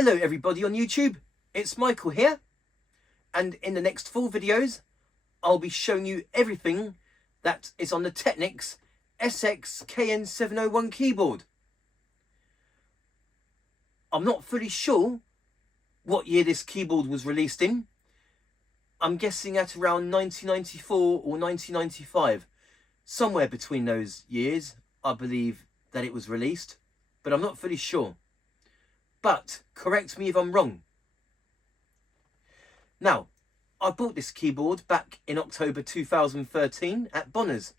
Hello everybody on YouTube, it's Michael here, and in the next 4 videos I'll be showing you everything that is on the Technics SX-KN701 keyboard. I'm not fully sure what year this keyboard was released in. I'm guessing at around 1994 or 1995. Somewhere between those years I believe that it was released, but I'm not fully sure. But correct me if I'm wrong. Now, I bought this keyboard back in October 2013 at Bonner's.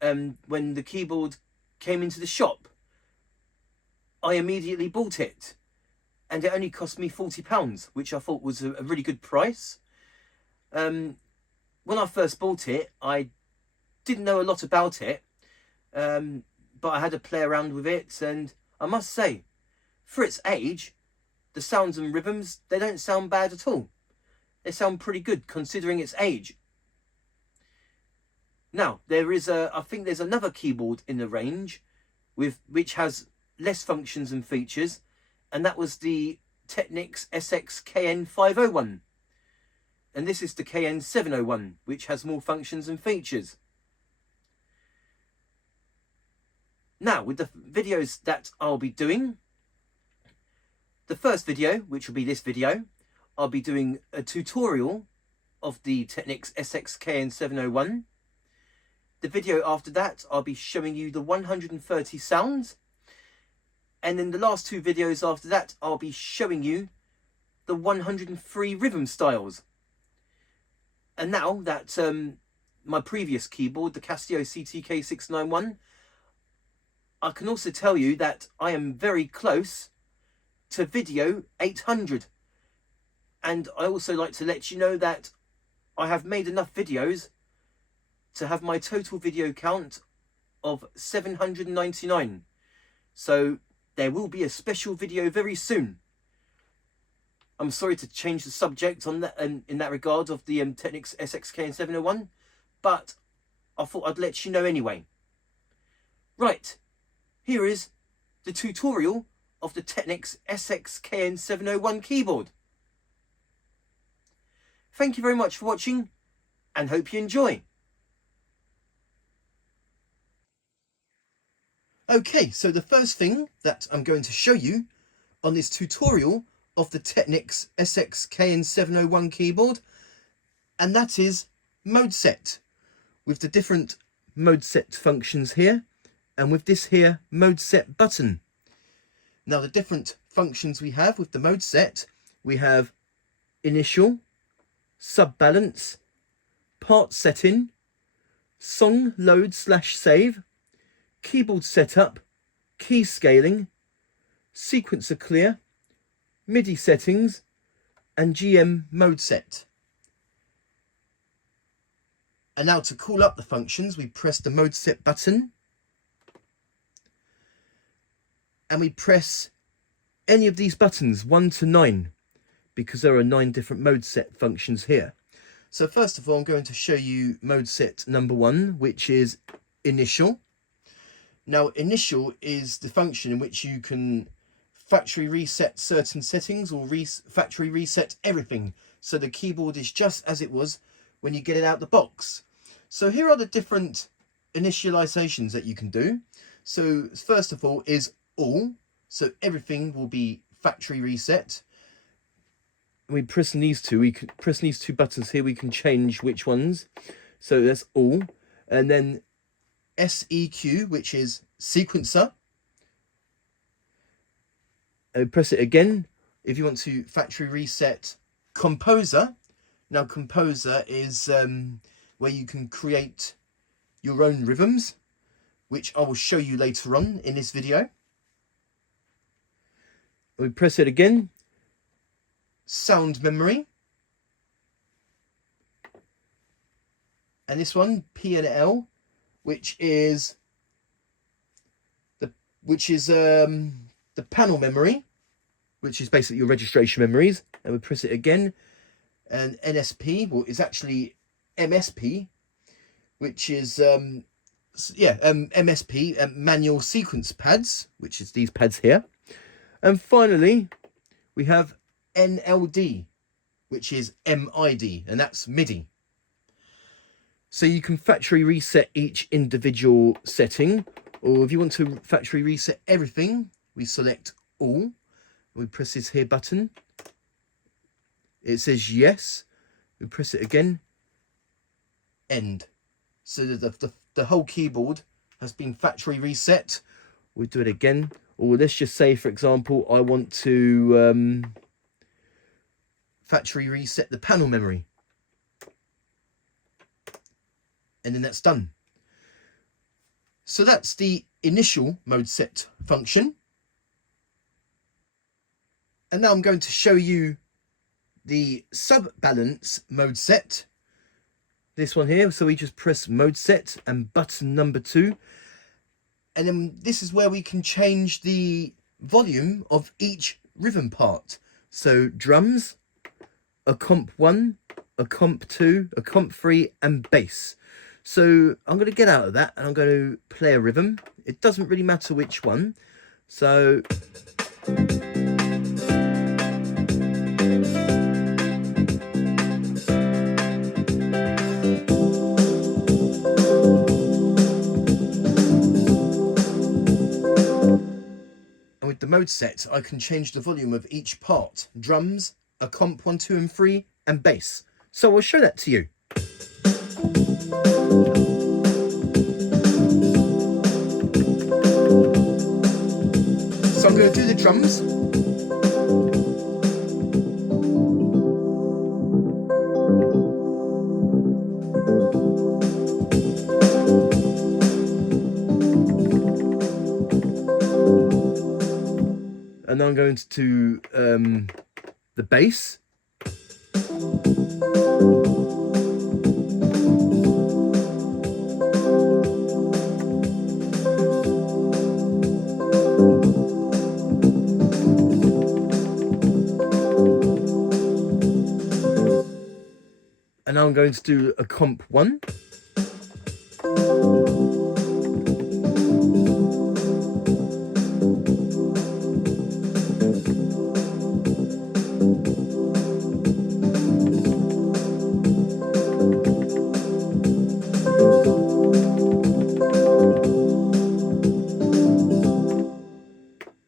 When the keyboard came into the shop, I immediately bought it, and it only cost me £40, which I thought was a really good price. When I first bought it, I didn't know a lot about it, but I had to play around with it, and I must say, for its age, the sounds and rhythms, they don't sound bad at all. They sound pretty good considering its age. Now, I think there's another keyboard in the range which has less functions and features, and that was the Technics SX-KN501. And this is the KN701, which has more functions and features. Now, with the videos that I'll be doing, the first video, which will be this video, I'll be doing a tutorial of the Technics SX-KN701. The video after that, I'll be showing you the 130 sounds. And in the last 2 videos after that, I'll be showing you the 103 rhythm styles. And now that my previous keyboard, the Casio CTK691, I can also tell you that I am very close to video 800, and I also like to let you know that I have made enough videos to have my total video count of 799. So there will be a special video very soon. I'm sorry to change the subject on that in that regard of the Technics SX-KN701, but I thought I'd let you know anyway. Right, here is the tutorial of the Technics SX-KN701 keyboard. Thank you very much for watching, and hope you enjoy. Okay, so the first thing that I'm going to show you on this tutorial of the Technics SX-KN701 keyboard, and that is mode set, with the different mode set functions here, and with this here mode set button. Now, the different functions we have with the mode set, we have initial, sub balance, part setting, song load / save, keyboard setup, key scaling, sequencer clear, MIDI settings, and GM mode set. And now to call up the functions, we press the mode set button, and we press any of these buttons 1 to 9, because there are 9 different mode set functions here. So first of all, I'm going to show you mode set number 1, which is initial. Now, initial is the function in which you can factory reset certain settings or factory reset everything, so the keyboard is just as it was when you get it out the box. So here are the different initializations that you can do. So first of all is all, so everything will be factory reset. And we press these two, we can press these 2 buttons here, we can change which ones. So that's all. And then SEQ, which is sequencer, and press it again if you want to factory reset composer. Now, composer is where you can create your own rhythms, which I will show you later on in this video. We press it again, sound memory, and this one P and L, which is the panel memory, which is basically your registration memories. And we press it again, and NSP, well, it's actually MSP, which is MSP, manual sequence pads, which is these pads here. And finally, we have NLD, which is MID, and that's MIDI. So you can factory reset each individual setting, or if you want to factory reset everything, we select all. We press this here button. It says yes. We press it again. End. So the whole keyboard has been factory reset. We'll do it again. Or let's just say, for example, I want to factory reset the panel memory. And then that's done. So that's the initial mode set function. And now I'm going to show you the sub balance mode set. This one here. So we just press mode set and button number 2. And then this is where we can change the volume of each rhythm part. So drums, a comp 1, a comp 2, a comp 3 and bass. So I'm going to get out of that and I'm going to play a rhythm. It doesn't really matter which one. So and with the mode set, I can change the volume of each part. Drums, a comp 1, 2 and 3 and bass. So I'll show that to you. So I'm going to do the drums. And then I'm going to do the bass. And now I'm going to do a comp 1.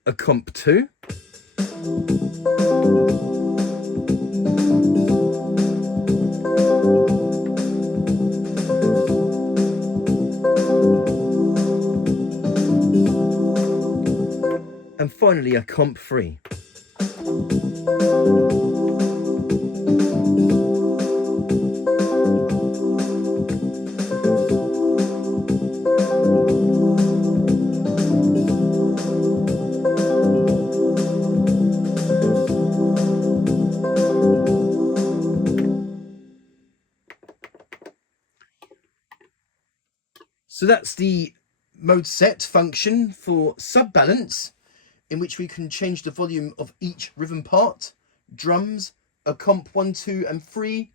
A comp 2. And finally a comp 3. So that's the mode set function for sub balance, in which we can change the volume of each rhythm part, drums, a comp 1, 2 and 3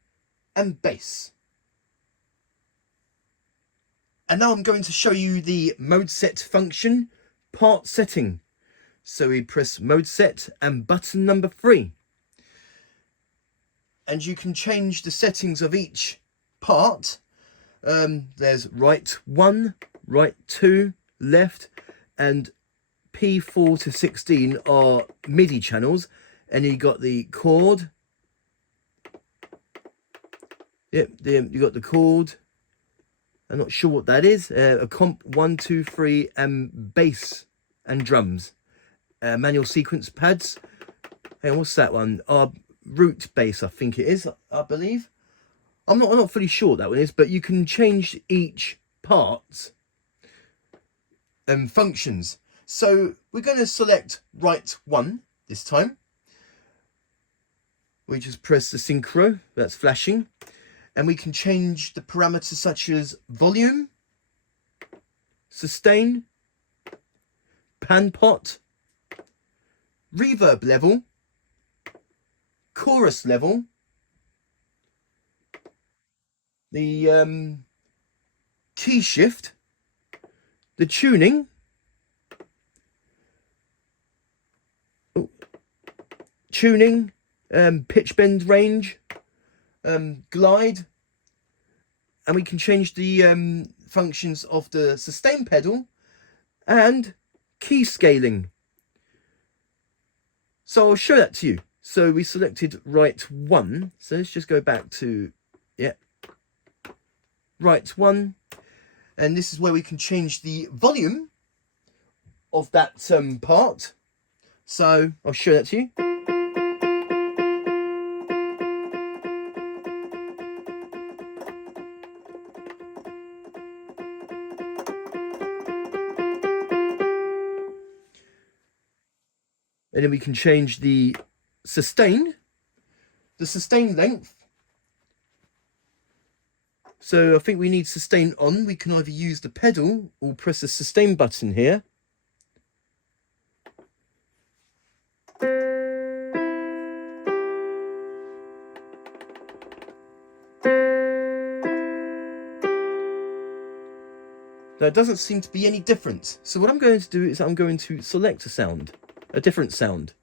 and bass. And now I'm going to show you the mode set function part setting. So we press mode set and button number 3. And you can change the settings of each part. There's right 1, right 2, left, and P4 to 16 are MIDI channels, and you got the chord. Yep, you got the chord. I'm not sure what that is. A comp 1, 2, 3, and bass and drums. Manual sequence pads. Hey, what's that one? Root bass, I think it is. I believe. I'm not fully sure what that one is, but you can change each part's functions. So we're going to select right 1 this time. We just press the synchro, that's flashing, and we can change the parameters such as volume, sustain, pan pot, reverb level, chorus level, the key shift, the tuning, tuning, pitch bend range, glide, and we can change the functions of the sustain pedal and key scaling. So I'll show that to you. So we selected right 1. So let's just go back to, yeah, right 1. And this is where we can change the volume of that part. So I'll show that to you. And then we can change the sustain length. So I think we need sustain on. We can either use the pedal or press the sustain button here. There doesn't seem to be any difference. So what I'm going to do is I'm going to select a different sound.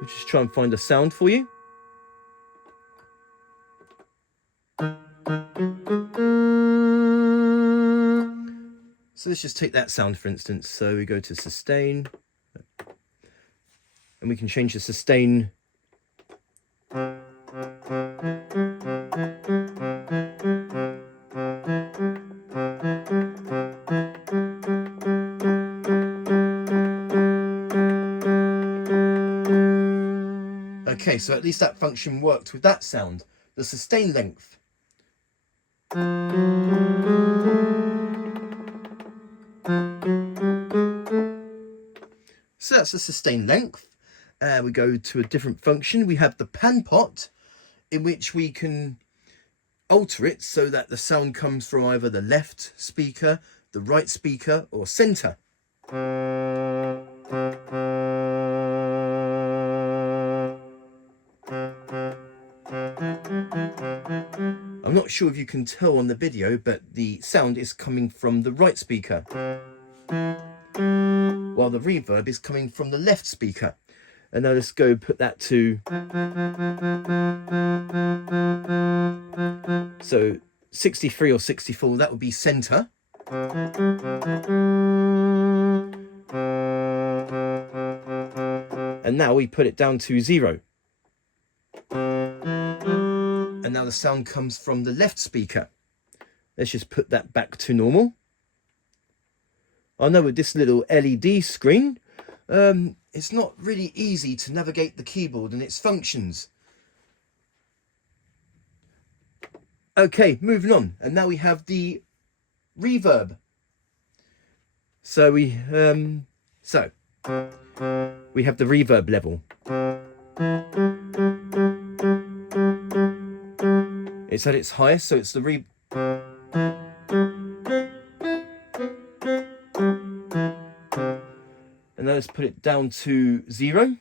We'll just try and find a sound for you. So let's just take that sound, for instance. So we go to sustain, and we can change the sustain. Okay, so at least that function worked with that sound. The sustain length. So that's the sustain length. We go to a different function. We have the pan pot, in which we can alter it so that the sound comes from either the left speaker, the right speaker, or center. I'm not sure if you can tell on the video, but the sound is coming from the right speaker, while the reverb is coming from the left speaker. And now let's go put that to, so 63 or 64, that would be center. And now we put it down to 0. And now the sound comes from the left speaker. Let's just put that back to normal. I know with this little LED screen, it's not really easy to navigate the keyboard and its functions. Okay, moving on. And now we have the reverb. So we have the reverb level. It's at its highest, so it's the and now let's put it down to 0.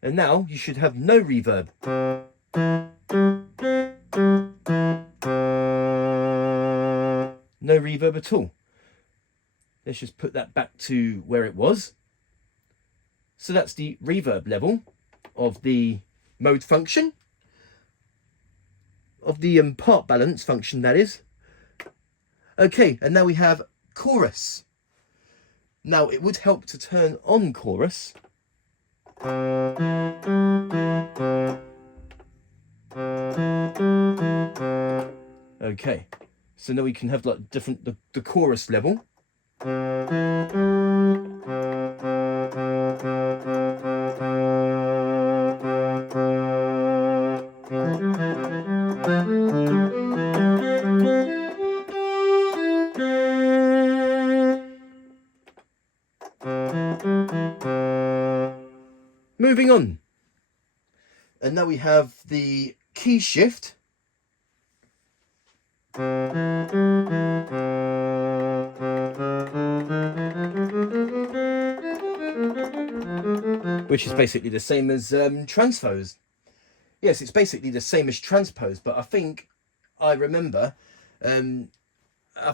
And now you should have no reverb. No reverb at all. Let's just put that back to where it was. So that's the reverb level of the mode function, of the part balance function, that is. Okay, and now we have chorus. Now it would help to turn on chorus. Okay, so now we can have like the chorus level. Moving on, and now we have the key shift. which is basically the same as Transpose. Yes, it's basically the same as Transpose, but I think I remember, I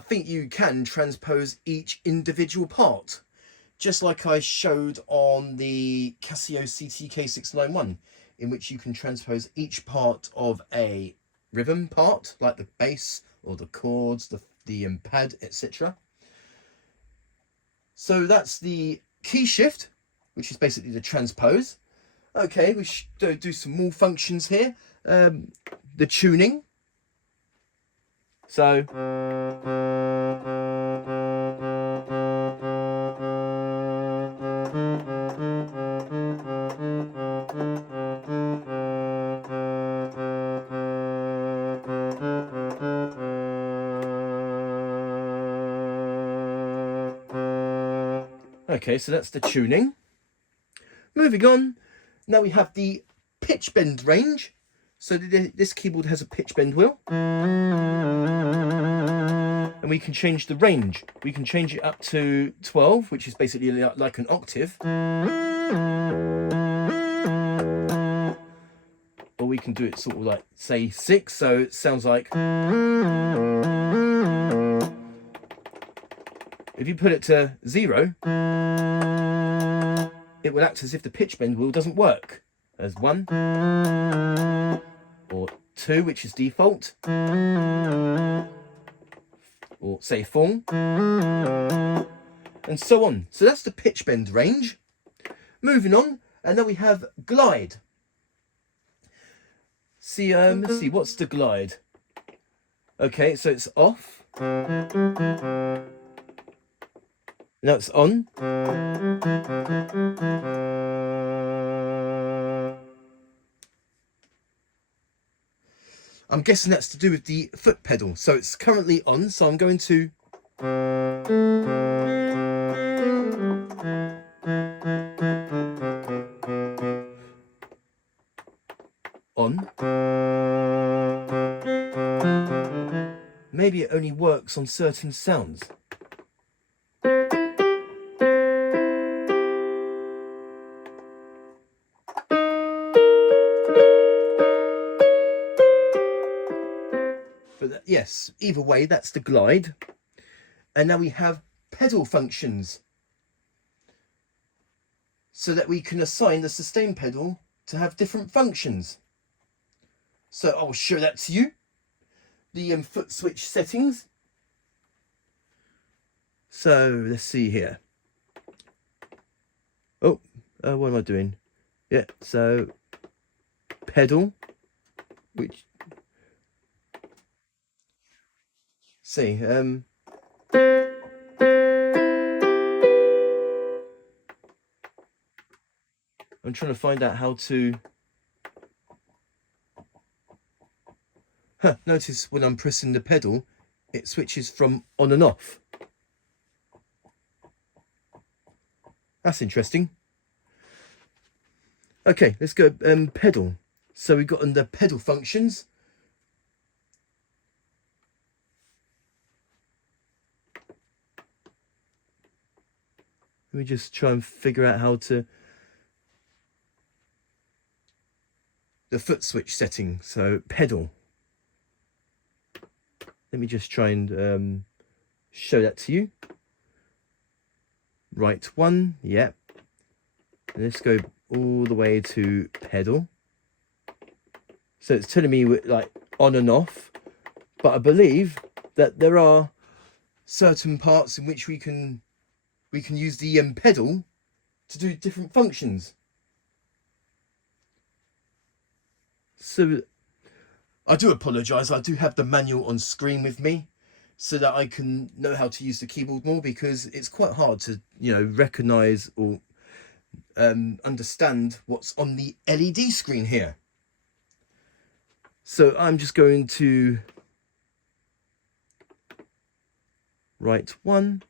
think you can transpose each individual part, just like I showed on the Casio CT-K691, in which you can transpose each part of a rhythm part, like the bass or the chords, the pad, etc. So that's the key shift, which is basically the transpose. Okay, we should do some more functions here. The tuning. So okay, so that's the tuning. Moving on, now we have the pitch bend range. So this keyboard has a pitch bend wheel. And we can change the range. We can change it up to 12, which is basically like an octave. Or we can do it sort of like, say, 6, so it sounds like... If you put it to 0, it will act as if the pitch bend wheel doesn't work. As 1, or 2, which is default, or say 4, and so on. So that's the pitch bend range. Moving on, and then we have glide. See, let's see, what's the glide? Okay, so it's off. Now it's on. I'm guessing that's to do with the foot pedal. So it's currently on, so I'm going to... on. Maybe it only works on certain sounds. But yes, either way, that's the glide. And now we have pedal functions, so that we can assign the sustain pedal to have different functions. So I'll show that to you. The foot switch settings. So let's see here. Oh, what am I doing? Yeah, so pedal, which... See, I'm trying to find out how to... Notice when I'm pressing the pedal, it switches from on and off. That's interesting. Okay, let's go pedal. So we've got under pedal functions. Let me just try and figure out how to... The foot switch setting, so pedal. Let me just try and show that to you. Right 1, yeah. And let's go all the way to pedal. So it's telling me like on and off, but I believe that there are certain parts in which we can use the pedal to do different functions. So I do apologise, I do have the manual on screen with me so that I can know how to use the keyboard more, because it's quite hard to, you know, recognise or understand what's on the LED screen here. So I'm just going to right 1.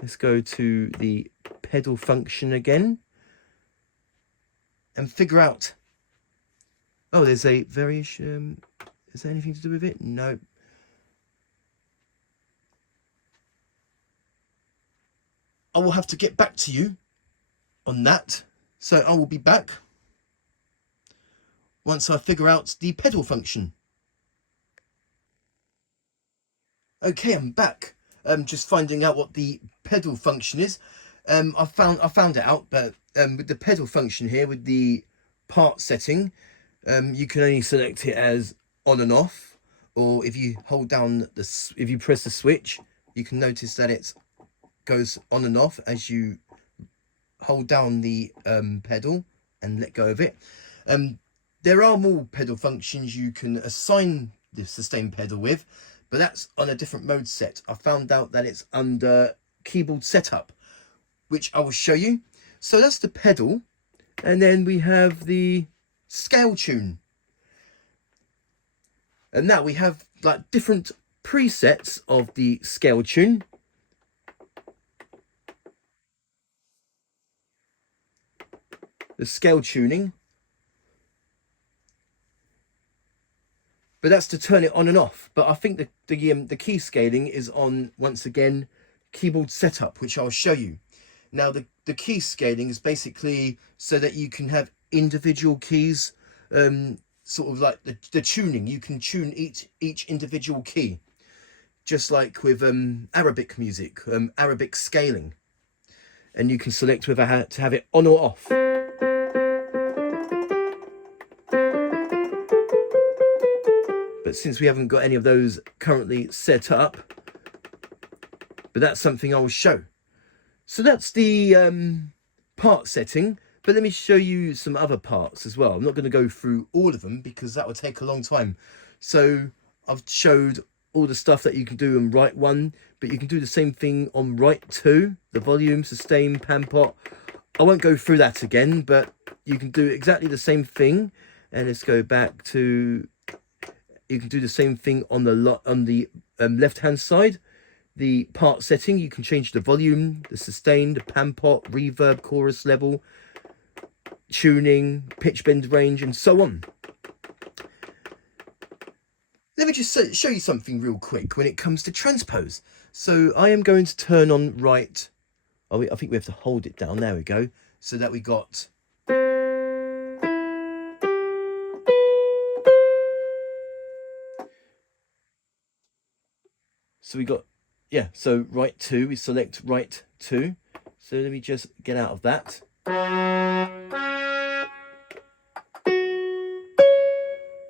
Let's go to the pedal function again and figure out... Oh, there's a variation. Is there anything to do with it? No. I will have to get back to you on that. So I will be back once I figure out the pedal function. Okay, I'm back. Just finding out what the pedal function is. I found it out, but with the pedal function here, with the part setting, you can only select it as on and off, or if you hold down if you press the switch, you can notice that it goes on and off as you hold down the pedal and let go of it. There are more pedal functions you can assign the sustain pedal with, but that's on a different mode set. I found out that it's under keyboard setup, which I will show you. So that's the pedal, and then we have the scale tune. And now we have like different presets of the scale tune. The scale tuning. But that's to turn it on and off. But I think the key scaling is on, once again, keyboard setup, which I'll show you. Now the key scaling is basically so that you can have individual keys, sort of like the tuning. You can tune each individual key, just like with Arabic music, Arabic scaling, and you can select whether to have it on or off. But since we haven't got any of those currently set up, but that's something I will show. So that's the part setting, but let me show you some other parts as well. I'm not going to go through all of them because that would take a long time. So I've showed all the stuff that you can do on right 1, but you can do the same thing on right 2, the volume, sustain, pan pot. I won't go through that again, but you can do exactly the same thing. And let's go back to, you can do the same thing on the left hand side. The part setting, you can change the volume, the sustain, the pan pot, reverb, chorus level, tuning, pitch bend range, and so on. Let me just show you something real quick when it comes to transpose. So I am going to turn on right. Oh, I think we have to hold it down. There we go. So that we got. So we got, yeah, so right 2, we select right 2. So let me just get out of that. And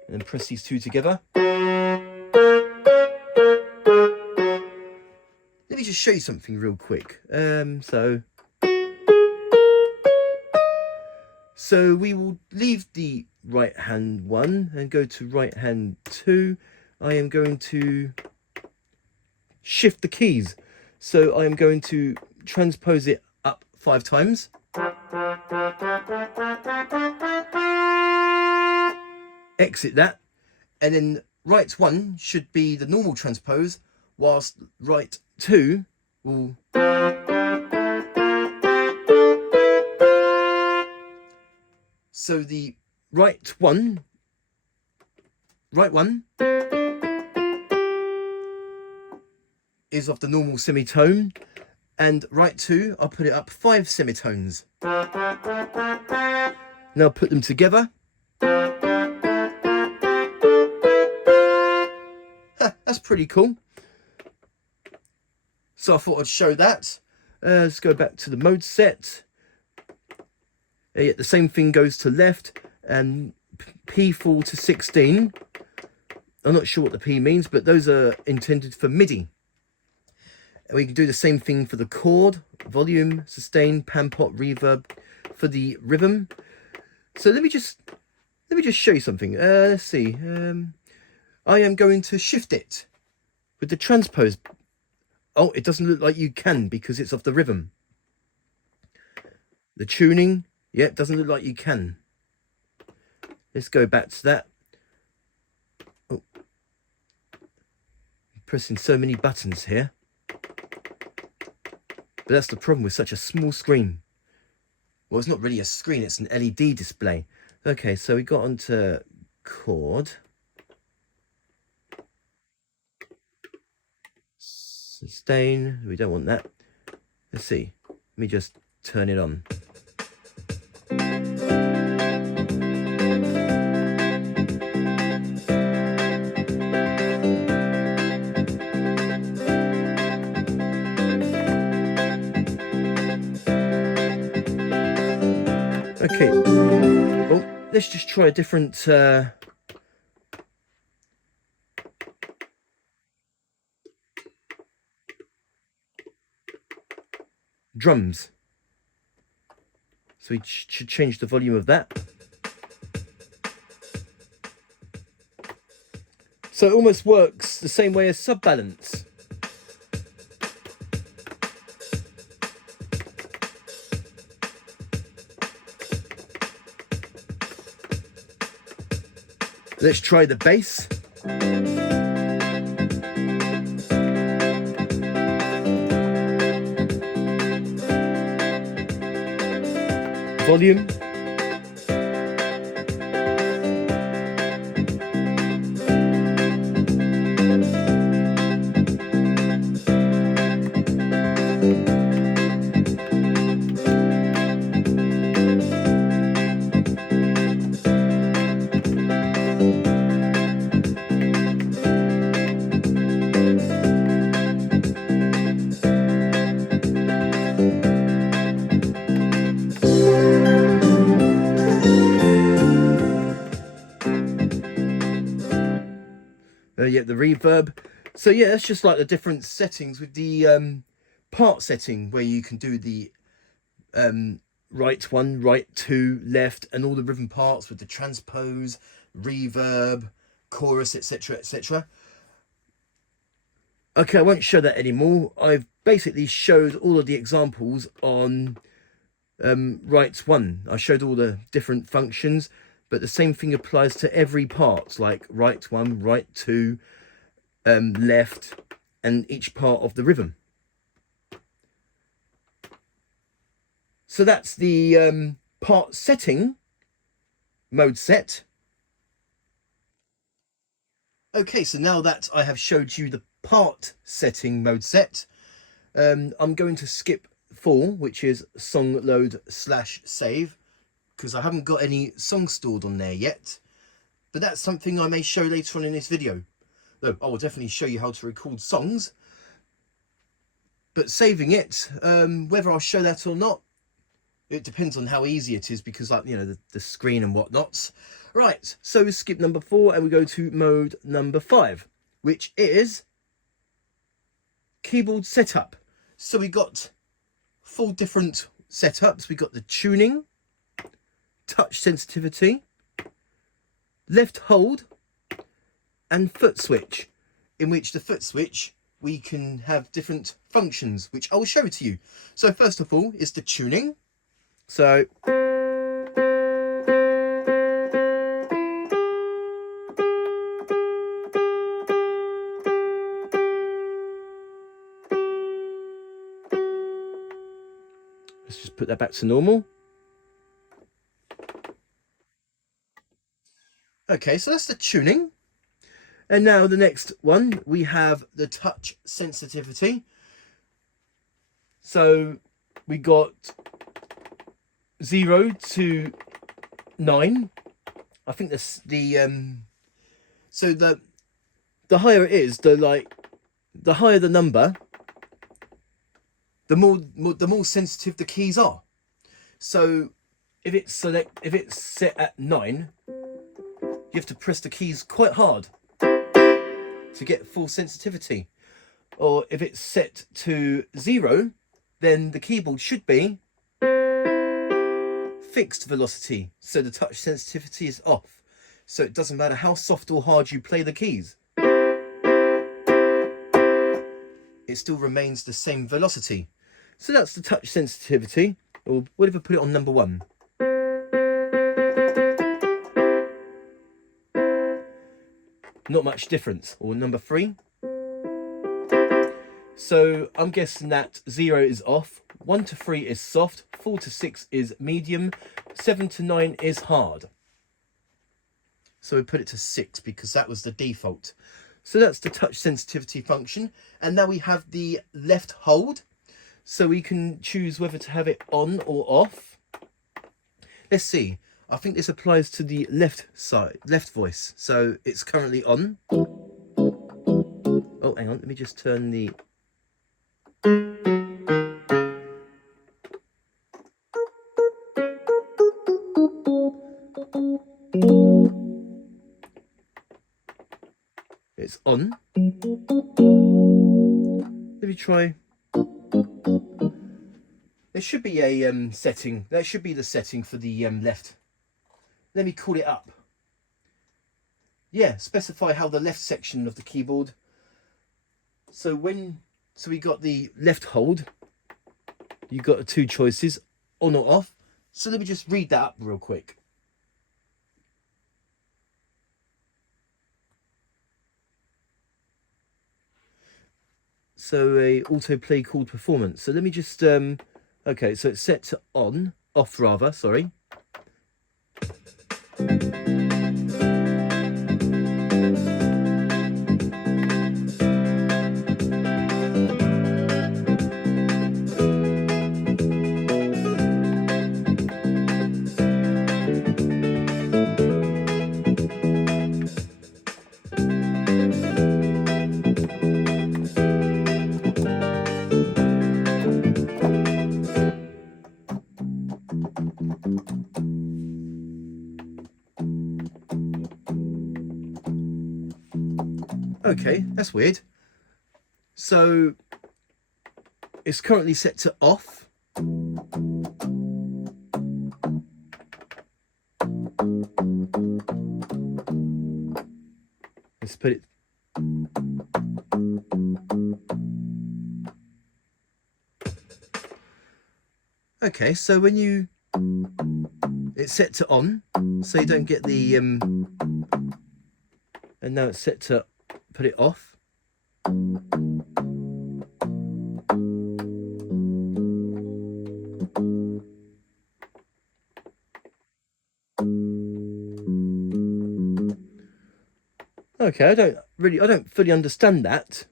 then press these two together. Let me just show you something real quick. So we will leave the right hand 1 and go to right hand 2. I am going to shift the keys. So I am going to transpose it up 5 times. Exit that. And then right 1 should be the normal transpose, whilst right 2 will. So the right one is of the normal semitone, and right 2, I'll put it up 5 semitones. Now put them together. That's pretty cool. So I thought I'd show that. Let's go back to the mode set. The same thing goes to left, and P4 to 16. I'm not sure what the P means, but those are intended for MIDI. And we can do the same thing for the chord, volume, sustain, pan pot, reverb, for the rhythm. So let me just show you something. Let's see. I am going to shift it with the transpose. Oh, it doesn't look like you can because it's off the rhythm. The tuning, yeah, it doesn't look like you can. Let's go back to that. Oh, I'm pressing so many buttons here. But that's the problem with such a small screen. Well, it's not really a screen, it's an LED display. Okay, so we got onto chord. Sustain, we don't want that. Let's see. Let me just turn it on. let's just try a different drums. So we should change the volume of that. So it almost works the same way as sub balance. Let's try the bass. Volume. Yeah, the reverb. So yeah, that's just like the different settings with the part setting, where you can do the right one, right two, left, and all the rhythm parts with the transpose, reverb, chorus, etc, etc. Okay, I won't show that anymore. I've basically showed all of the examples on right one. I showed all the different functions, but the same thing applies to every part, like right one, right two, left, and each part of the rhythm. So that's the part setting mode set. Okay, so now that I have showed you the part setting mode set, I'm going to skip 4, which is song load / save, because I haven't got any songs stored on there yet, but that's something I may show later on in this video. Though I will definitely show you how to record songs, but saving it, whether I'll show that or not, it depends on how easy it is, because, like, you know, the screen and whatnot. Right, so we skip number 4 and we go to mode number 5, which is keyboard setup. So we got 4 different setups. We got the tuning, touch sensitivity, left hold, and foot switch, in which the foot switch we can have different functions, which I will show to you. So first of all is the tuning. So let's just put that back to normal. Okay, so that's the tuning. And now the next one, we have the touch sensitivity. So we got 0 to 9. I think that's the so the higher it is, the higher the number, the more sensitive the keys are. So if it's set at 9, you have to press the keys quite hard to get full sensitivity. Or if it's set to 0, then the keyboard should be fixed velocity, so the touch sensitivity is off. So it doesn't matter how soft or hard you play the keys, it still remains the same velocity. So that's the touch sensitivity. Or what if I put it on number 1? Not much difference. Or number 3. So I'm guessing that 0 is off, 1 to 3 is soft, 4 to 6 is medium, 7 to 9 is hard. So we put it to 6 because that was the default. So that's the touch sensitivity function. And now we have the left hold. So we can choose whether to have it on or off. Let's see. I think this applies to the left side, left voice. So it's currently on. Oh, hang on. Let me just turn the... It's on. Let me try. There should be a setting. That should be the setting for the left. Let me call it up. Yeah, specify how the left section of the keyboard. So we got the left hold. You got the two choices, on or off. So let me just read that up real quick. So a autoplay chord performance. So let me just okay, so it's set to on, off rather, sorry. Okay, that's weird. So it's currently set to off. Let's put it. Okay, so when you, it's set to on, so you don't get the, and now it's set to put it off. Okay, I don't fully understand that.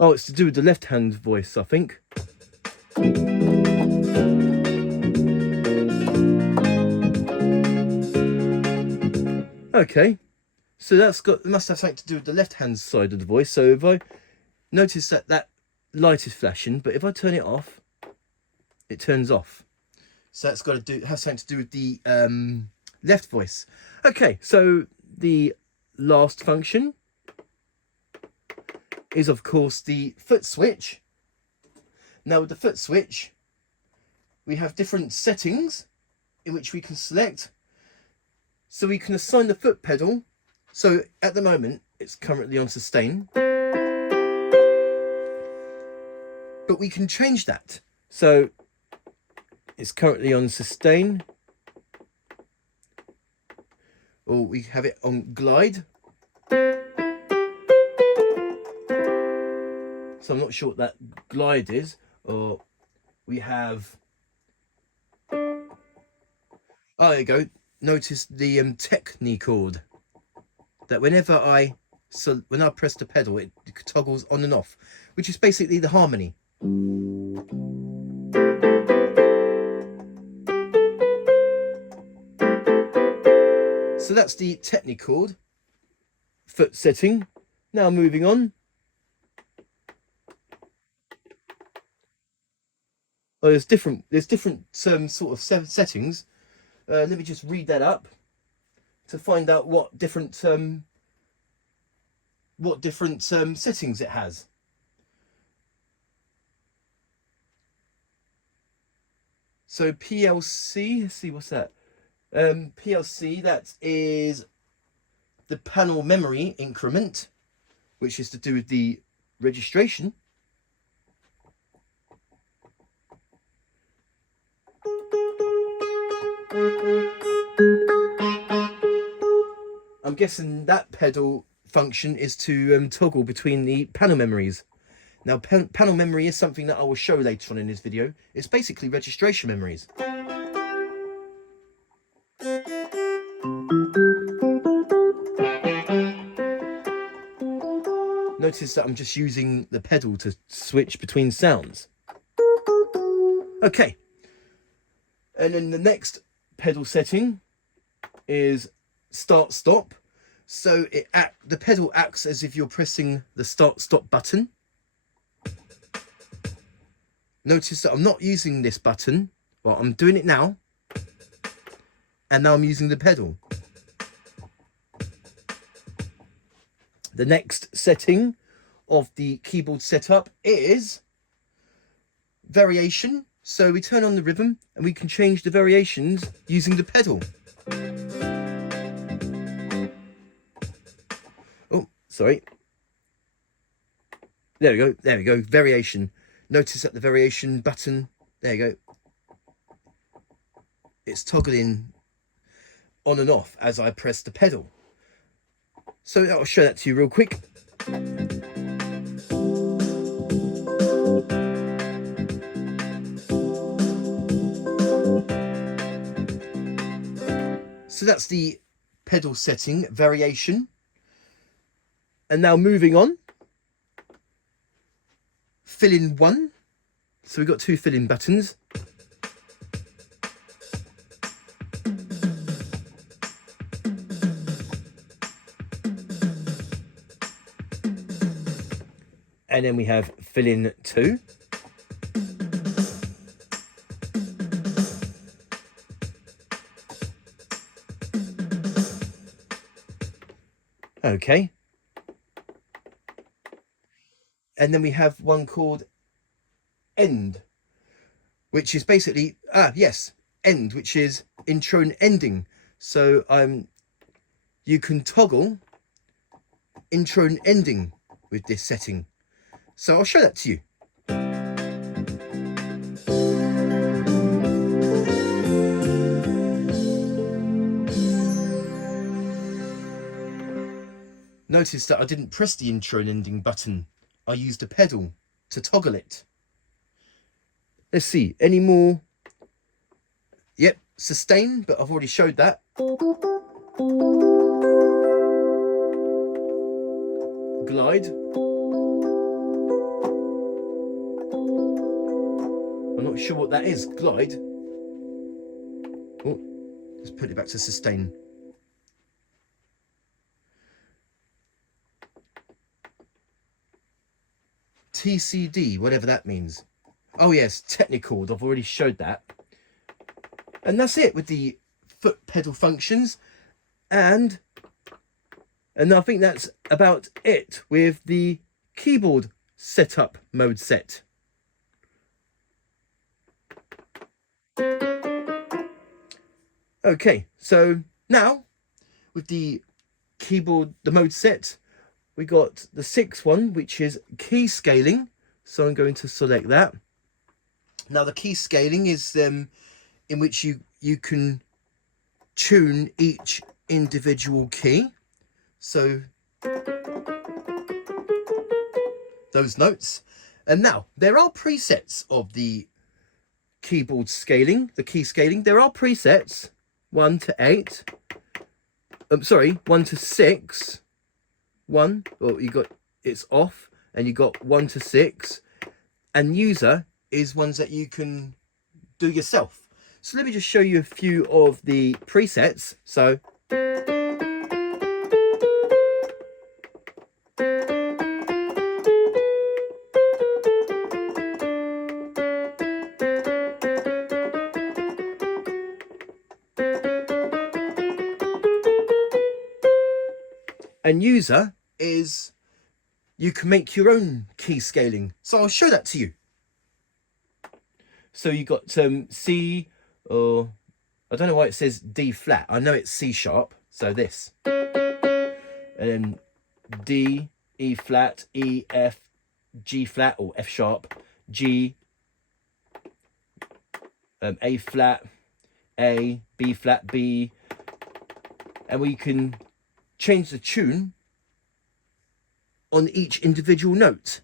Oh, it's to do with the left-hand voice, I think. Okay, so it must have something to do with the left-hand side of the voice. So if I notice that light is flashing, but if I turn it off, it turns off. So that's got to have something to do with the left voice. Okay, so the last function is of course the foot switch. Now with the foot switch, we have different settings in which we can select. So we can assign the foot pedal. So at the moment, it's currently on sustain. But we can change that. So it's currently on sustain. Or we have it on glide. So I'm not sure what that glide is. Or we have, oh, there you go. Notice the Techni-Chord. That when I press the pedal, it toggles on and off, which is basically the harmony. So that's the Techni-Chord foot setting. Now moving on. Oh, there's different sort of settings. Let me just read that up to find out what different settings it has. So PLC, let's see what's that. PLC, that is the panel memory increment, which is to do with the registration. I'm guessing that pedal function is to toggle between the panel memories. Now, panel memory is something that I will show later on in this video. It's basically registration memories. Notice that I'm just using the pedal to switch between sounds. Okay. And then the next pedal setting is start stop. So the pedal acts as if you're pressing the start stop button. Notice that I'm not using this button. Well, I'm doing it now. And now I'm using the pedal. The next setting of the keyboard setup is variation. So we turn on the rhythm and we can change the variations using the pedal. Oh, sorry. There we go. There we go. Variation. Notice that the variation button, there you go. It's toggling on and off as I press the pedal. So I'll show that to you real quick. So that's the pedal setting, variation. And now moving on. Fill in 1. So we've got 2 fill in buttons. And then we have fill in 2. Okay. And then we have one called end, which is basically, end, which is intro and ending. So you can toggle intro and ending with this setting. So I'll show that to you. Notice that I didn't press the intro and ending button. I used a pedal to toggle it. Let's see, any more? Yep, sustain, but I've already showed that. Glide. I'm not sure what that is, glide. Oh, let's put it back to sustain. TCD, whatever that means. Oh yes, Techni-Chord, I've already showed that. And that's it with the foot pedal functions. And I think that's about it with the keyboard setup mode set. Okay, so now with the keyboard, the mode set, we got the 6th one, which is key scaling. So I'm going to select that. Now the key scaling is in which you can tune each individual key. So those notes. And now there are presets of the keyboard scaling, the key scaling. There are presets 1 to 8. 1 to 6. 1, or you got it's off, and you got 1 to 6, and user is ones that you can do yourself. So let me just show you a few of the presets. So and user is you can make your own key scaling. So I'll show that to you. So you got C, or I don't know why it says D flat. I know it's C sharp. So this, and then D, E flat, E, F, G flat or F sharp, G, A flat, A, B flat, B, and we can change the tune on each individual note.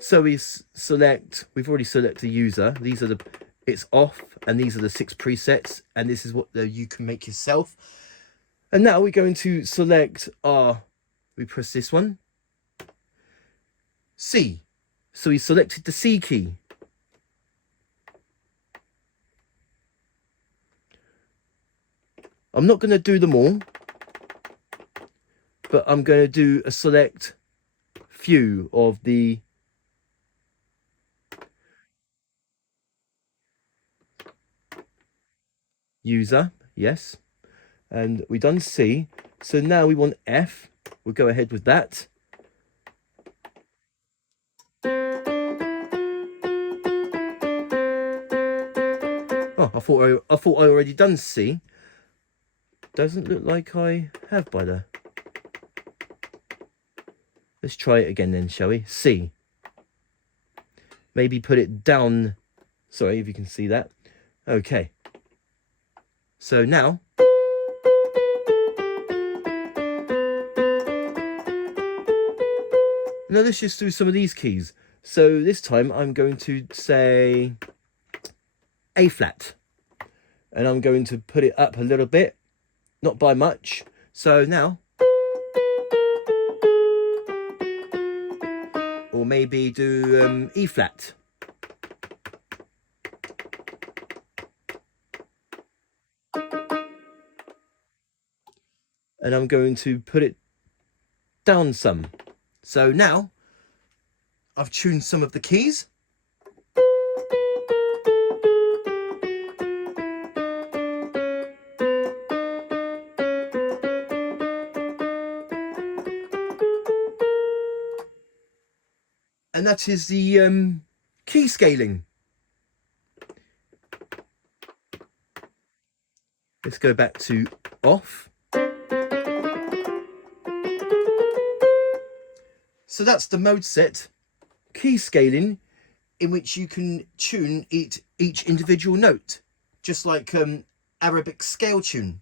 So we select, we've already selected user. These are it's off, and these are the 6 presets, and this is what you can make yourself. And now we're going to select we press this one, C. So we selected the C key. I'm not going to do them all, but I'm going to do a select few of the user. Yes. And we've done C. So now we want F. We'll go ahead with that. Oh, I thought I already done C. Doesn't look like I have by the. Let's try it again then, shall we? C. Maybe put it down. Sorry if you can see that. Okay. So now. Now let's just do some of these keys. So this time I'm going to say A flat. And I'm going to put it up a little bit. Not by much. So now. Or maybe do E flat. And I'm going to put it down some. So now I've tuned some of the keys. And that is the key scaling. Let's go back to off. So that's the mode set key scaling, in which you can tune each individual note, just like Arabic scale tune.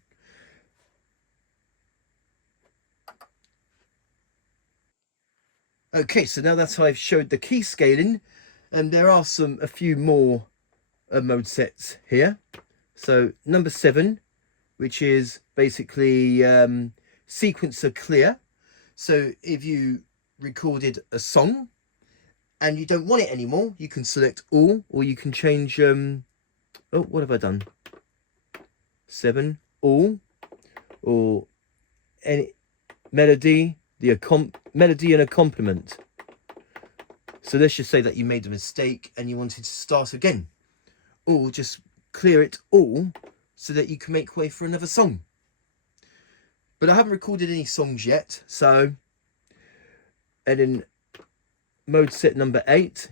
Okay, so now that I've showed the key scaling, and there are a few more mode sets here. So number 7, which is basically sequencer clear. So if you recorded a song and you don't want it anymore, you can select all, or you can change oh, what have I done? 7, all, or any melody, melody and accompaniment. So let's just say that you made a mistake and you wanted to start again, or just clear it all so that you can make way for another song. But I haven't recorded any songs yet, so. And then mode set number 8,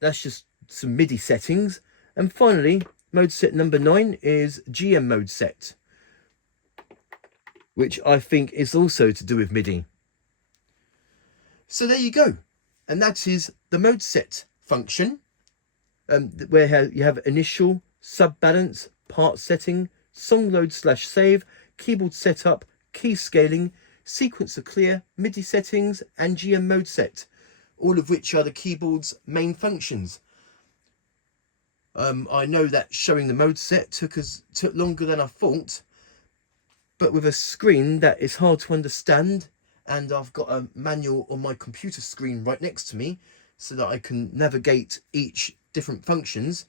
that's just some MIDI settings. And finally, mode set number 9 is GM mode set, which I think is also to do with MIDI. So there you go. And that is the mode set function, where you have initial, sub balance, part setting, song load / save, keyboard setup, key scaling, sequencer clear, MIDI settings, and GM mode set, all of which are the keyboard's main functions. I know that showing the mode set took longer than I thought, but with a screen that is hard to understand, and I've got a manual on my computer screen right next to me so that I can navigate each different functions,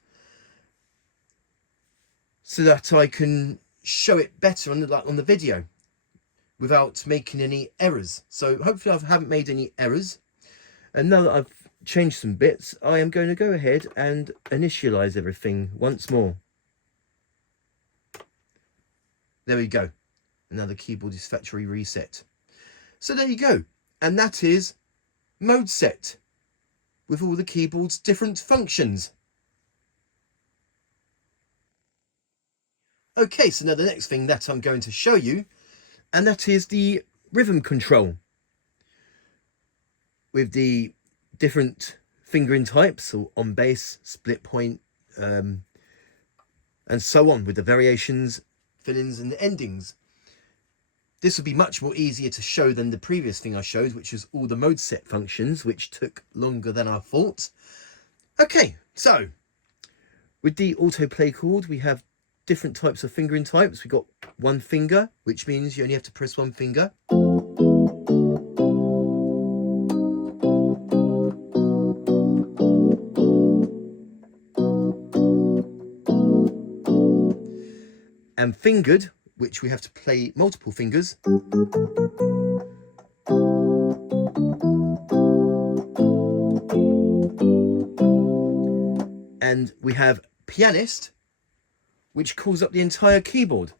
so that I can show it better on the video without making any errors. So hopefully I haven't made any errors. And now that I've changed some bits, I am going to go ahead and initialize everything once more. There we go. And now the keyboard is factory reset. So there you go. And that is mode set with all the keyboard's different functions. Okay, so now the next thing that I'm going to show you, and that is the rhythm control with the different fingering types, or on bass, split point, and so on, with the variations, fill-ins and the endings. This would be much more easier to show than the previous thing I showed, which was all the mode set functions, which took longer than I thought. Okay, so with the autoplay chord, we have different types of fingering types. We've got one finger, which means you only have to press one finger. And fingered, which we have to play multiple fingers. And we have pianist, which calls up the entire keyboard.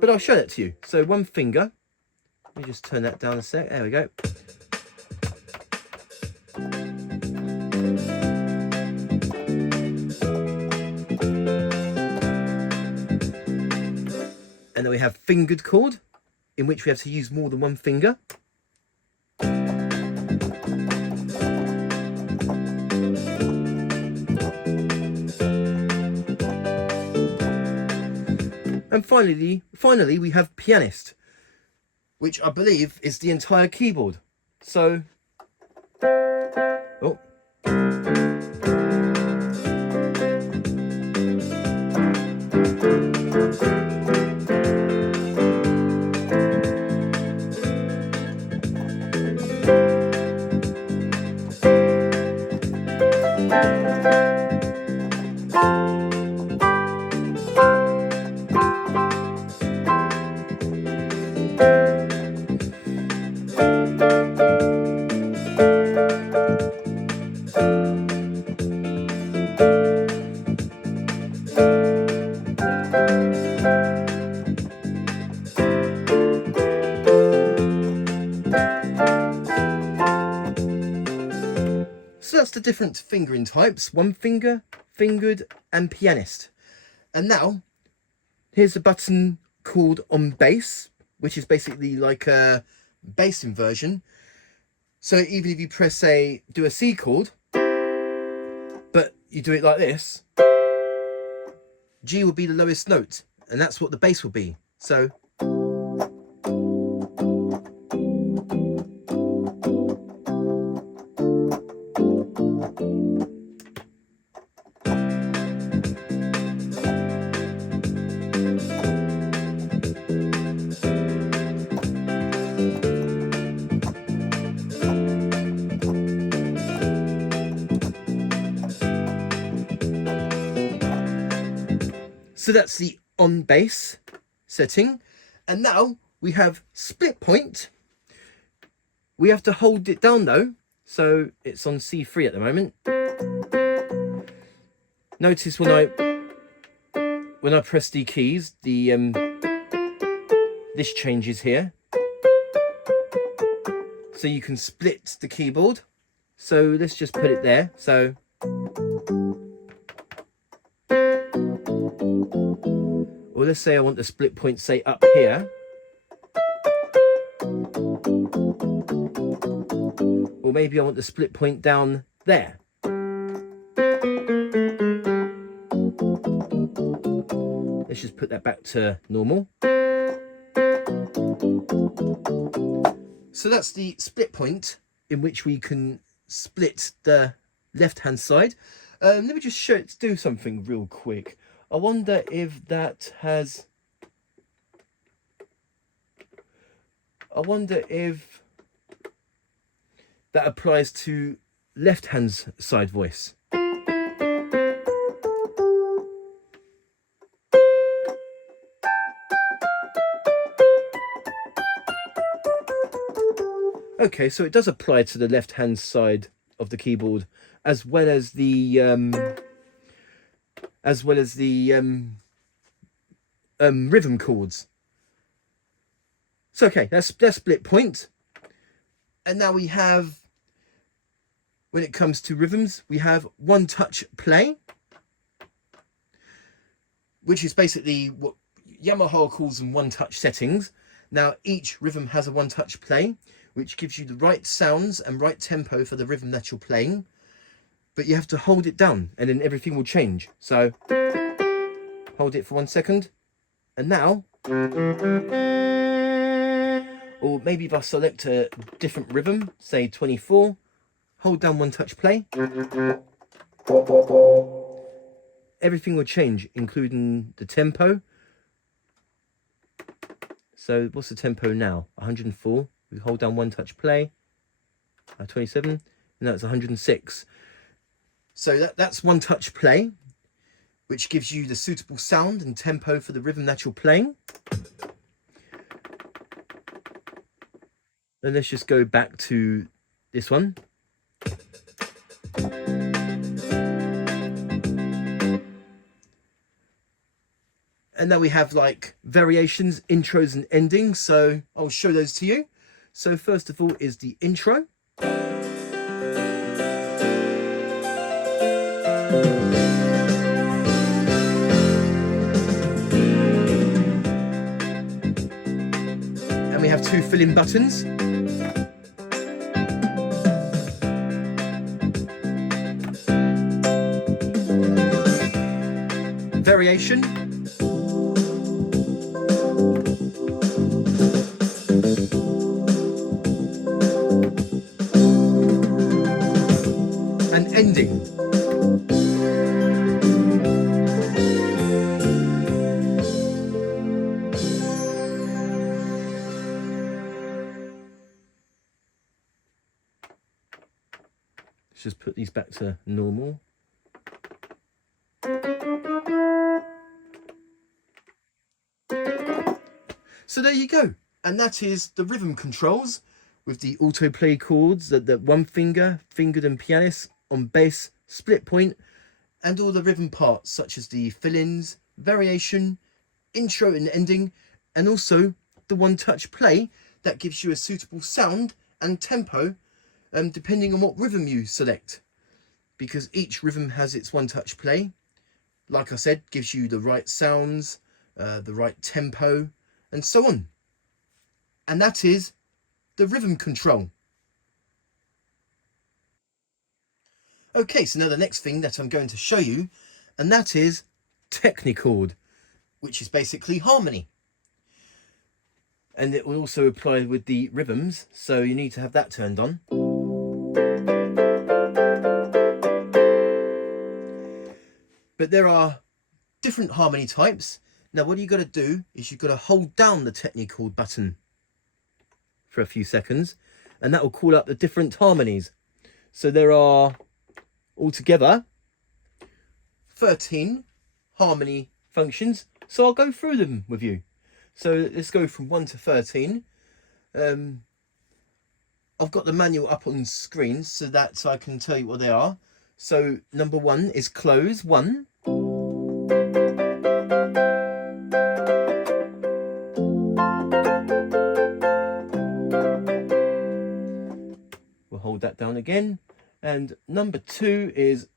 But I'll show that to you. So one finger. Let me just turn that down a sec. There we go. And then we have fingered chord, in which we have to use more than one finger. And finally we have pianist, which I believe is the entire keyboard. So, oh. So that's the different fingering types: one finger, fingered, and pianist. And now, here's a button called on bass, which is basically like a bass inversion. So even if you press do a C chord, but you do it like this, G will be the lowest note, and that's what the bass will be. So. So that's the on bass setting. And now we have split point. We have to hold it down though. So it's on C3 at the moment. Notice when I press the keys, this changes here. So you can split the keyboard. So let's just put it there. So or let's say I want the split point, say, up here. Or maybe I want the split point down there. Let's just put that back to normal. So that's the split point in which we can split the left-hand side. Let me just do something real quick. I wonder if that has... I wonder if that applies to left-hand side voice. Okay, so it does apply to the left-hand side of the keyboard, as well as the rhythm chords. So okay, that's split point. And now we have, when it comes to rhythms, we have one touch play, which is basically what Yamaha calls them one touch settings. Now each rhythm has a one touch play, which gives you the right sounds and right tempo for the rhythm that you're playing. But you have to hold it down and then everything will change. So hold it for 1 second. And now, or maybe if I select a different rhythm, say 24, hold down one touch play. Everything will change, including the tempo. So what's the tempo now? 104. We hold down one touch play. 27. And that's 106. So that's one touch play, which gives you the suitable sound and tempo for the rhythm that you're playing. And let's just go back to this one. And now we have like variations, intros and endings. So I'll show those to you. So first of all is the intro. And we have two fill-in buttons. Variation. And ending. Let's just put these back to normal. So there you go. And that is the rhythm controls with the autoplay chords, the one finger, fingered and pianist on bass, split point, and all the rhythm parts such as the fill-ins, variation, intro and ending, and also the one-touch play that gives you a suitable sound and tempo depending on what rhythm you select. Because each rhythm has its one-touch play. Like I said, gives you the right sounds, the right tempo, and so on. And that is the rhythm control. Okay, so now the next thing that I'm going to show you, and that is Techni-Chord, which is basically harmony. And it will also apply with the rhythms, so you need to have that turned on. But there are different harmony types. Now what you got to do is you've got to hold down the Techni-Chord button for a few seconds, and that will call up the different harmonies. So there are altogether 13 harmony functions, so I'll go through them with you. So let's go from 1 to 13. I've got the manual up on screen so that I can tell you what they are. So number 1 is close, 1. We'll hold that down again. And number 2 is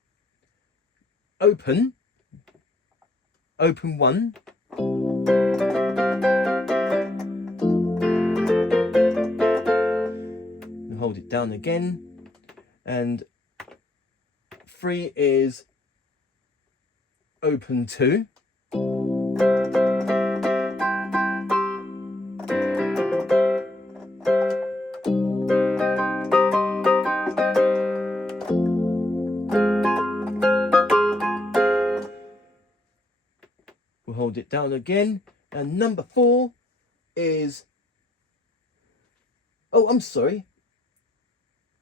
open, open 1. And hold it down again. And 3 is open 2. We'll hold it down again. And number 4 is, oh, I'm sorry.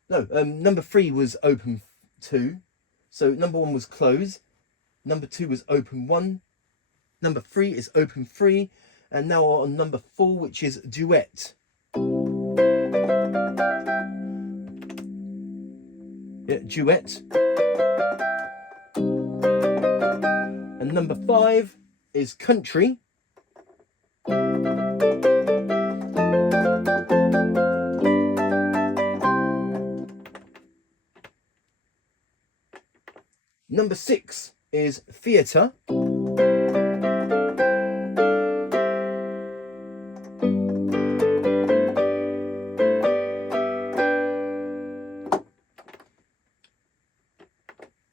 No, number 3 was open 2. So number 1 was close. Number 2 was open 1. Number 3 is open 3. And now on number 4, which is duet. Yeah, duet. And number 5 is country. Number 6 is theatre.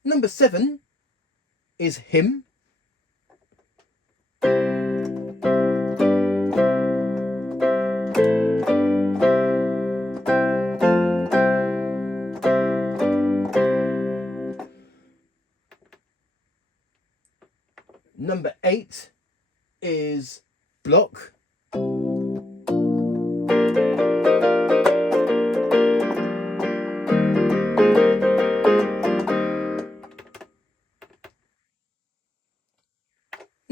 Number 7 is hymn. Number 8 is block.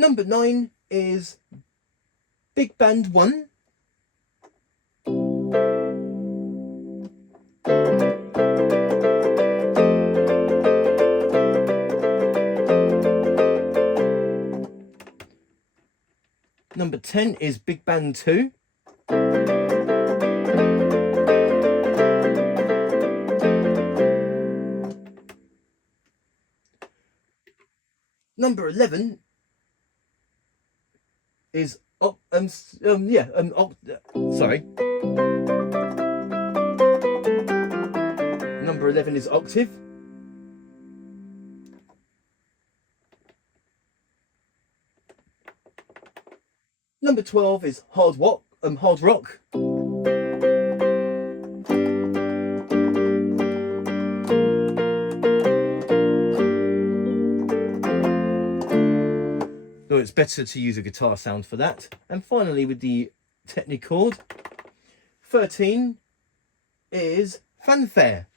Number 9 is Big Band 1. Number 10 is Big Band 2. Number 11 is sorry. Number 11 is octave. Number 12 is hard rock. So it's better to use a guitar sound for that. And finally, with the Techni-Chord, 13 is fanfare.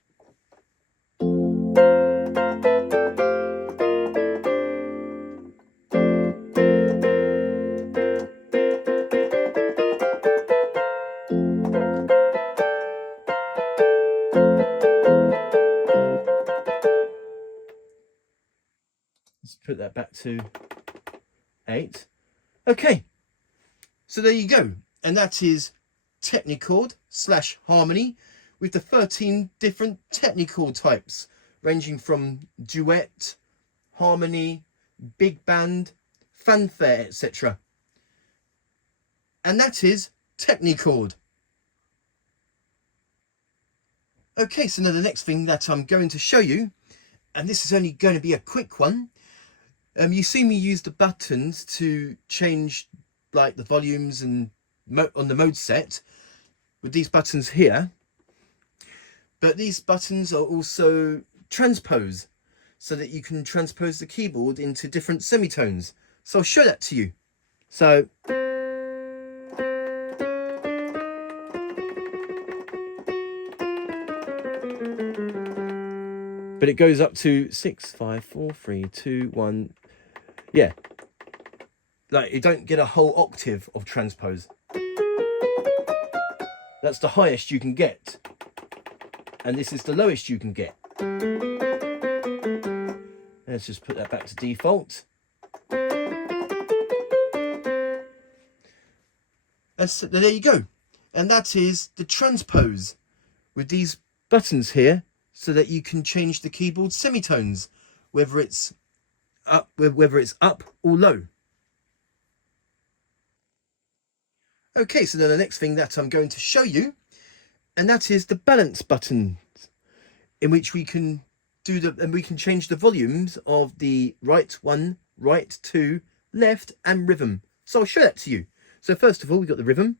Let's put that back to 8. Okay, so there you go, and that is Techni-Chord / harmony with the 13 different Techni-Chord types, ranging from duet, harmony, big band, fanfare, etc. And that is Techni-Chord. Okay, so now the next thing that I'm going to show you, and this is only going to be a quick one. You see me use the buttons to change like the volumes and on the mode set with these buttons here, but these buttons are also transpose, so that you can transpose the keyboard into different semitones. So I'll show that to you. So but it goes up to 6, 5, 4, 3, 2, 1. Yeah, like you don't get a whole octave of transpose. That's the highest you can get, and this is the lowest you can get. Let's just put that back to default. And so there you go, and that is the transpose with these buttons here, so that you can change the keyboard semitones, whether it's up or low. Okay, so then the next thing that I'm going to show you, and that is the balance button, in which we can change the volumes of the right 1, right 2, left, and rhythm. So I'll show that to you. So first of all, we've got the rhythm.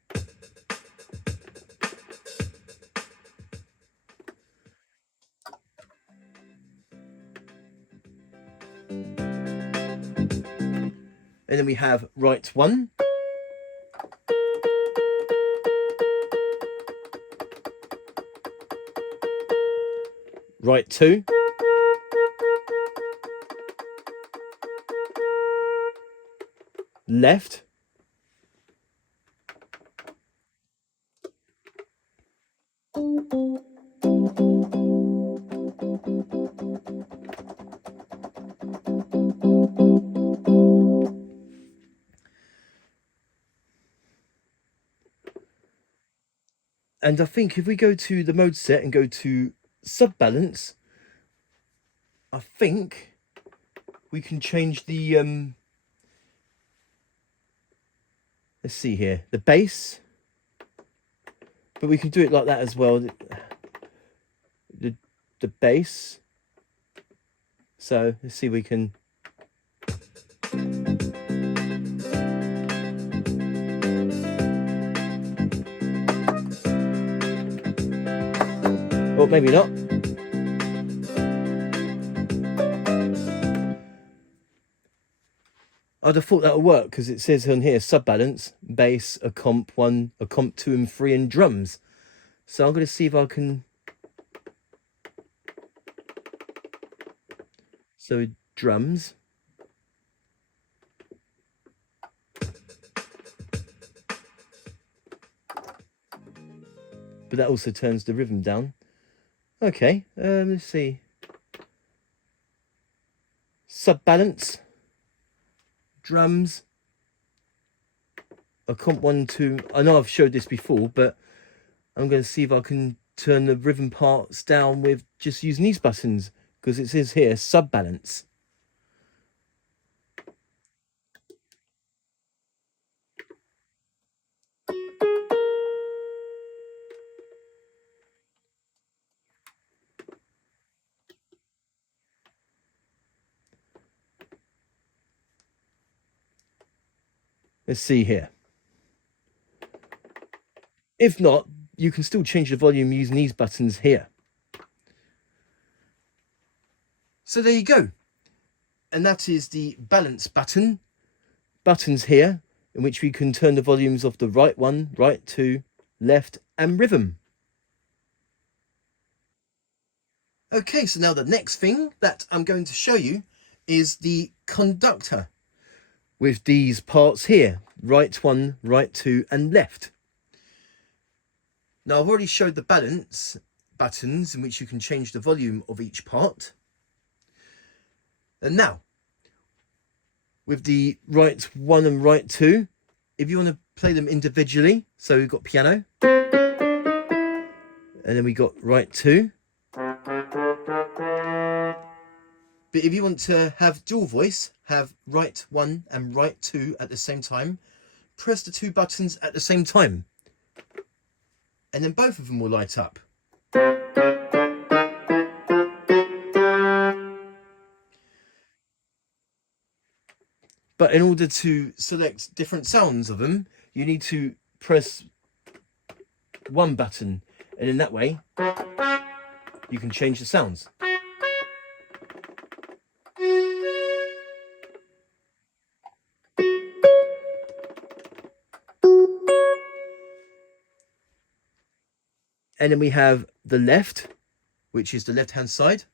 And then we have right 1. Right 2. Left. And I think if we go to the mode set and go to sub balance, I think we can change the let's see here, the bass, but we can do it like that as well, the bass. So let's see, we can or maybe not. I'd have thought that would work, because it says on here sub balance, bass, a comp 1, a comp 2 and 3, and drums. So I'm going to see if I can. So drums. but that also turns the rhythm down. Okay, let's see. Sub balance, drums, a comp 1, 2. I know I've showed this before, but I'm going to see if I can turn the rhythm parts down with just using these buttons, because it says here sub balance. Let's see here. If not, you can still change the volume using these buttons here. So there you go. And that is the balance button. Buttons here, in which we can turn the volumes of the right 1, right 2, left, and rhythm. Okay, so now the next thing that I'm going to show you is the conductor, with these parts here, right 1, right 2, and left. Now I've already showed the balance buttons in which you can change the volume of each part. And now, with the right 1 and right 2, if you want to play them individually, so we've got piano, and then we got right 2. But if you want to have dual voice, have right 1 and right 2 at the same time, press the 2 buttons at the same time, and then both of them will light up. But in order to select different sounds of them, you need to press one button, and in that way you can change the sounds. And then we have the left, which is the left hand side.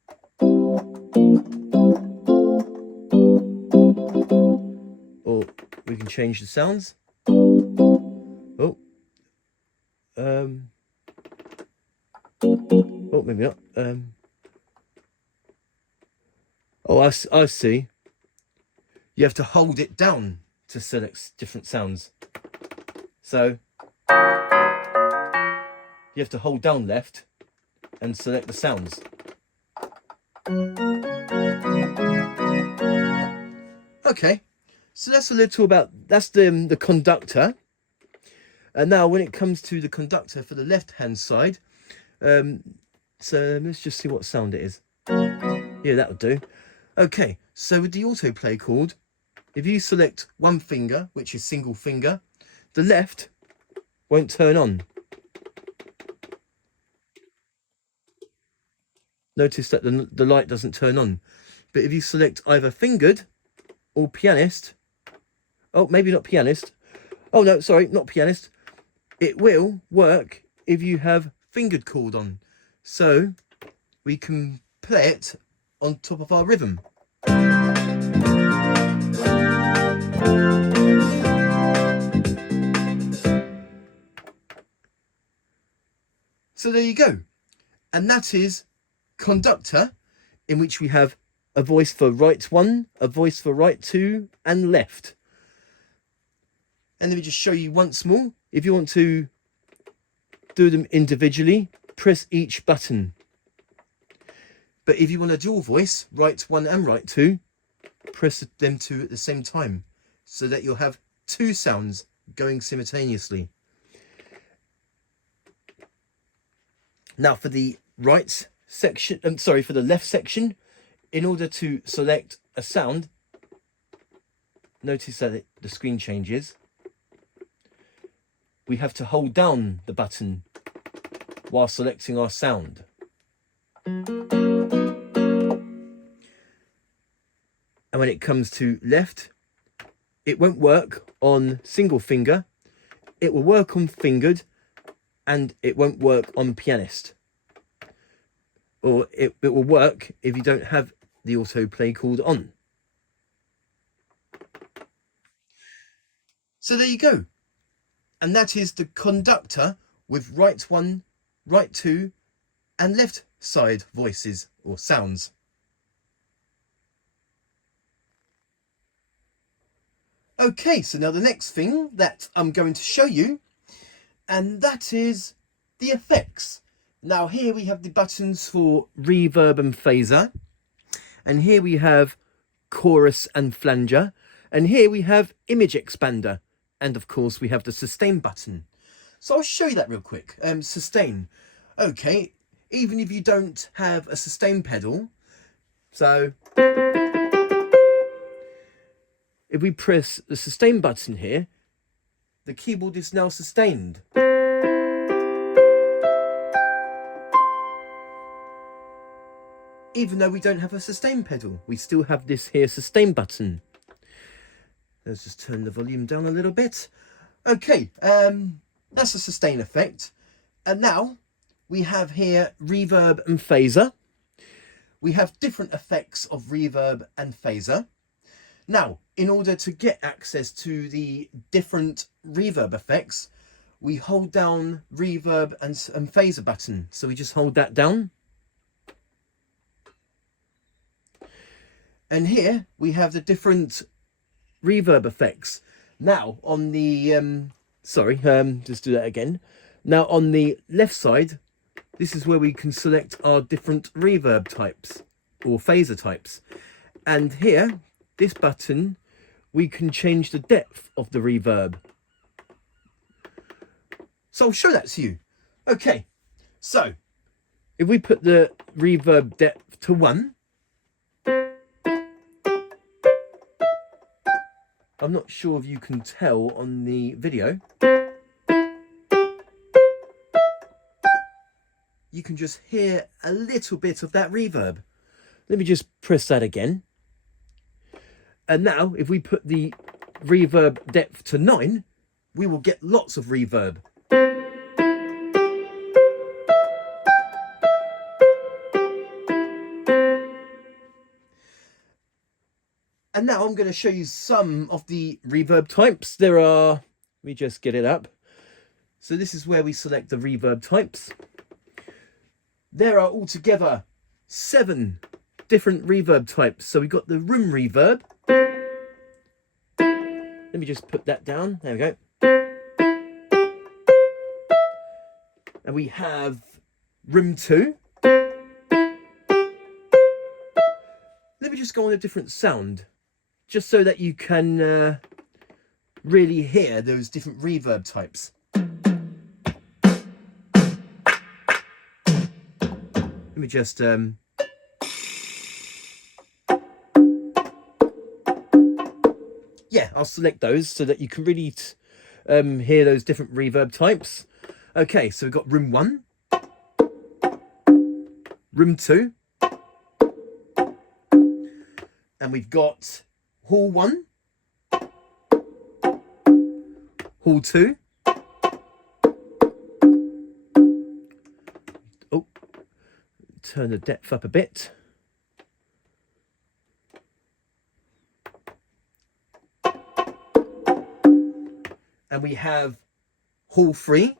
Or we can change the sounds. Oh, maybe not. Oh, I see. You have to hold it down to select different sounds. So you have to hold down left and select the sounds. Okay, so that's a little about, that's the conductor. And now when it comes to the conductor for the left hand side, so let's just see what sound it is. Yeah, that'll do. Okay, so with the autoplay chord, if you select one finger, which is single finger, the left won't turn on. Notice that the light doesn't turn on. But if you select either fingered or pianist, oh, maybe not pianist. Oh, no, sorry, not pianist. It will work if you have fingered chord on. So we can play it on top of our rhythm. So there you go. And that is conductor, in which we have a voice for right 1, a voice for right 2, and left. And let me just show you once more. If you want to do them individually, press each button. But if you want a dual voice, right 1 and right 2, press them 2 at the same time, so that you'll have 2 sounds going simultaneously. Now for the right section, for the left section, in order to select a sound, notice that the screen changes. We have to hold down the button while selecting our sound. And when it comes to left, it won't work on single finger, it will work on fingered, and it won't work on pianist. Or it will work if you don't have the autoplay chord on. So there you go. And that is the conductor with right 1, right 2 and left side voices or sounds. Okay, so now the next thing that I'm going to show you, and that is the effects. Now here we have the buttons for reverb and phaser, and here we have chorus and flanger, and here we have image expander, and of course we have the sustain button. So I'll show you that real quick. Sustain. Okay, even if you don't have a sustain pedal, so if we press the sustain button here, the keyboard is now sustained. Even though we don't have a sustain pedal, we still have this here sustain button. Let's just turn the volume down a little bit. Okay, that's a sustain effect. And now we have here reverb and phaser. We have different effects of reverb and phaser. Now, in order to get access to the different reverb effects, we hold down reverb and phaser button. So we just hold that down. And here we have the different reverb effects. Now on the, just do that again. Now on the left side, this is where we can select our different reverb types or phaser types. And here, this button, we can change the depth of the reverb. So I'll show that to you. Okay, so if we put the reverb depth to 1, I'm not sure if you can tell on the video. You can just hear a little bit of that reverb. Let me just press that again. And now if we put the reverb depth to 9, we will get lots of reverb. And now I'm going to show you some of the reverb types. There are, let me just get it up. So this is where we select the reverb types. There are altogether 7 different reverb types. So we've got the room reverb. Let me just put that down. There we go. And we have room 2. Let me just go on a different sound, just so that you can really hear those different reverb types. Let me just yeah, I'll select those so that you can really hear those different reverb types. Okay, so we've got room 1, room 2, and we've got hall 1, hall 2, oh, turn the depth up a bit, and we have hall 3,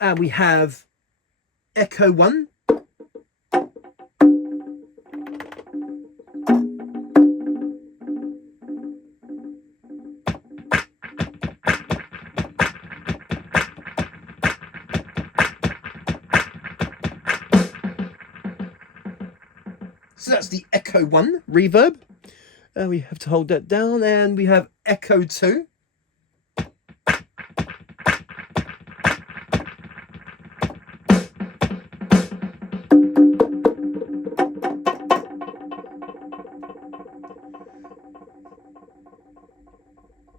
and we have echo 1, so that's the echo 1 reverb. We have to hold that down, and we have echo 2.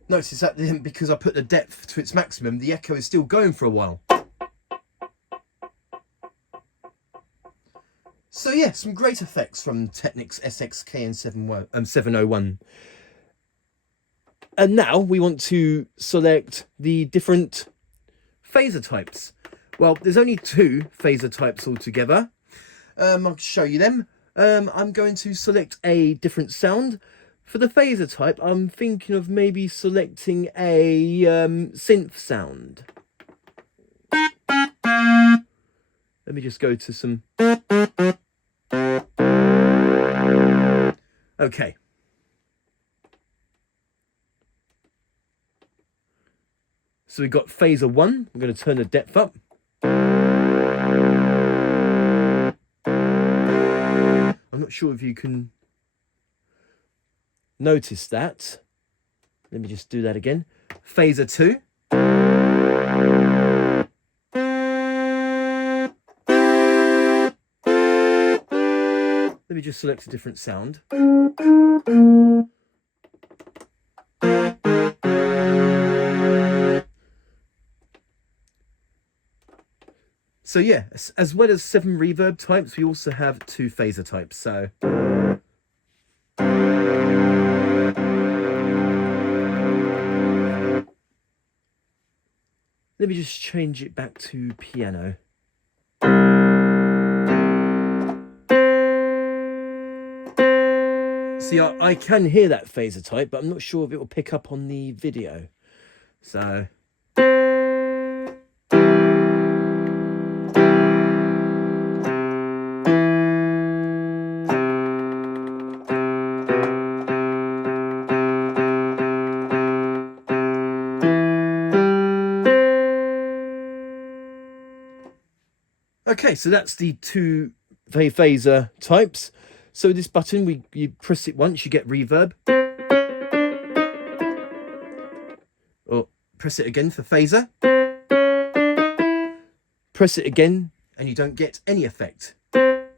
Notice that because I put the depth to its maximum, the echo is still going for a while. So yeah, some great effects from Technics SX-KN701. And now we want to select the different phaser types. Well, there's only 2 phaser types altogether. I'll show you them. I'm going to select a different sound. For the phaser type, I'm thinking of maybe selecting a synth sound. Let me just go to some... Okay. So we've got phaser 1. I'm going to turn the depth up. I'm not sure if you can notice that. Let me just do that again. Phaser 2. Let me just select a different sound. So yeah, as well as 7 reverb types, we also have 2 phaser types. So let me just change it back to piano. See, I can hear that phaser type, but I'm not sure if it will pick up on the video. So okay, so that's the 2 phaser types. So this button, you press it once, you get reverb. Or press it again for phaser. Press it again and you don't get any effect. Let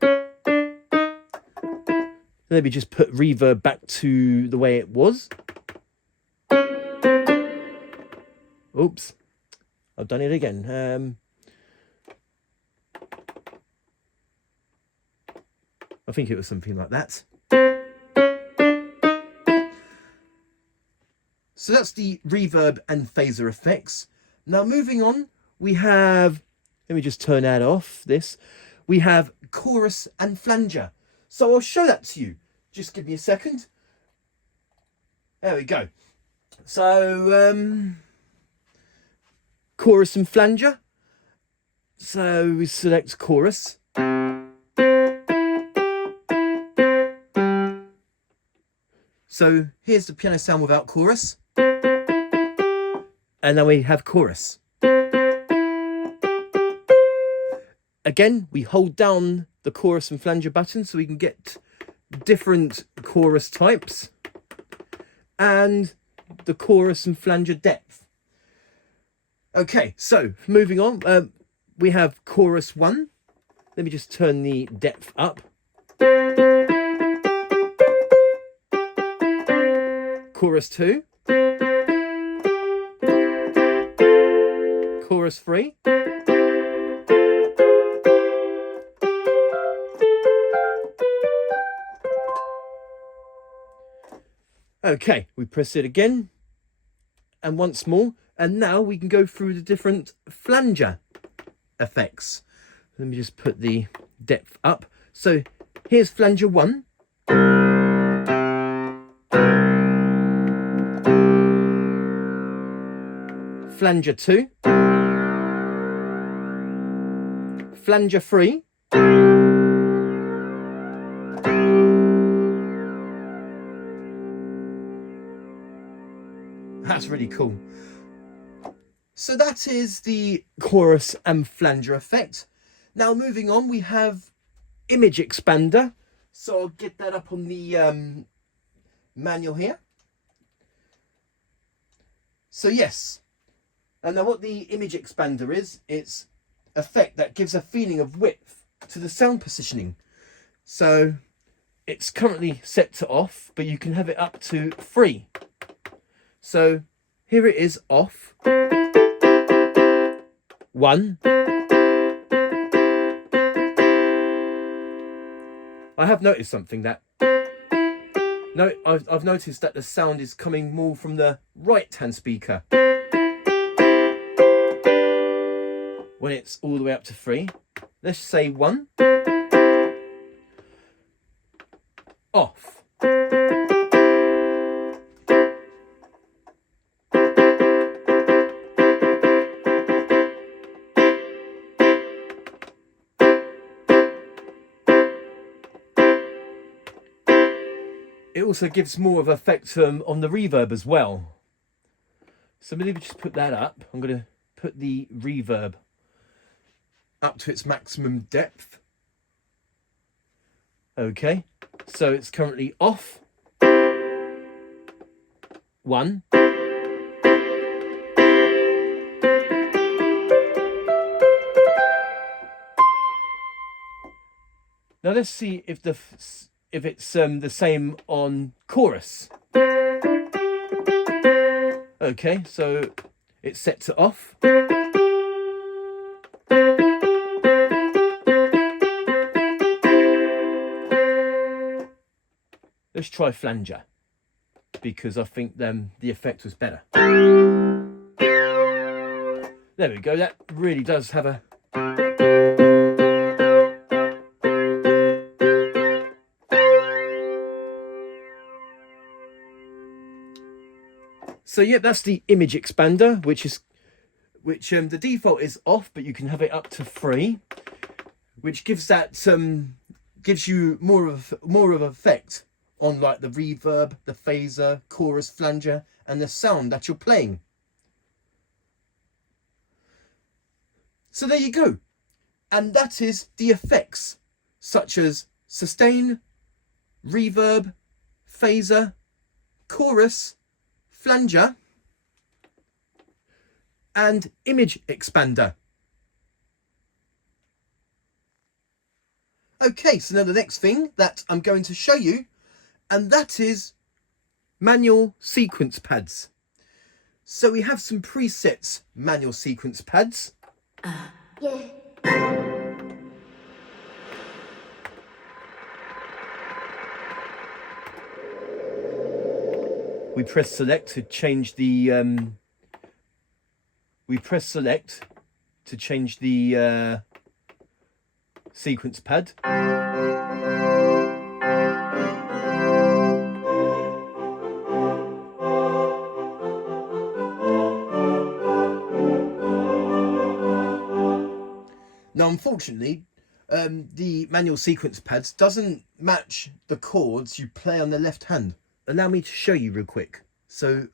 me just put reverb back to the way it was. Oops, I've done it again. I think it was something like that. So that's the reverb and phaser effects. Now moving on, we have, let me just turn that off, we have chorus and flanger. So I'll show that to you. Just give me a second. There we go. So, chorus and flanger. So we select chorus. So here's the piano sound without chorus. And then we have chorus. Again, we hold down the chorus and flanger button so we can get different chorus types and the chorus and flanger depth. Okay, so moving on, we have chorus 1. Let me just turn the depth up. Chorus 2. Chorus 3. Okay, we press it again and once more, and now we can go through the different flanger effects. Let me just put the depth up. So here's flanger 1. Flanger 2. Flanger 3. That's really cool. So that is the chorus and flanger effect. Now moving on, we have image expander. So I'll get that up on the manual here. So yes, and now what the image expander is, it's effect that gives a feeling of width to the sound positioning. So it's currently set to off, but you can have it up to 3. So here it is off. 1. I have noticed something that I've noticed that the sound is coming more from the right hand speaker when it's all the way up to 3. Let's say 1. it also gives more of an effect on the reverb as well. So maybe just put that up. I'm going to put the reverb up to its maximum depth. Okay, so it's currently off. 1. Now let's see if it's the same on chorus. Okay, so it's set to off. Let's try flanger, because I think the effect was better. There we go, that really does have a... So yeah, that's the image expander, which the default is off, but you can have it up to 3, which gives you more of effect on like the reverb, the phaser, chorus, flanger, and the sound that you're playing. So there you go. And that is the effects such as sustain, reverb, phaser, chorus, flanger, and image expander. Okay, so now the next thing that I'm going to show you, and that is manual sequence pads. So we have some presets manual sequence pads. Yeah. We press select to change the sequence pad. Now, unfortunately, the manual sequence pads doesn't match the chords you play on the left hand. Allow me to show you real quick. So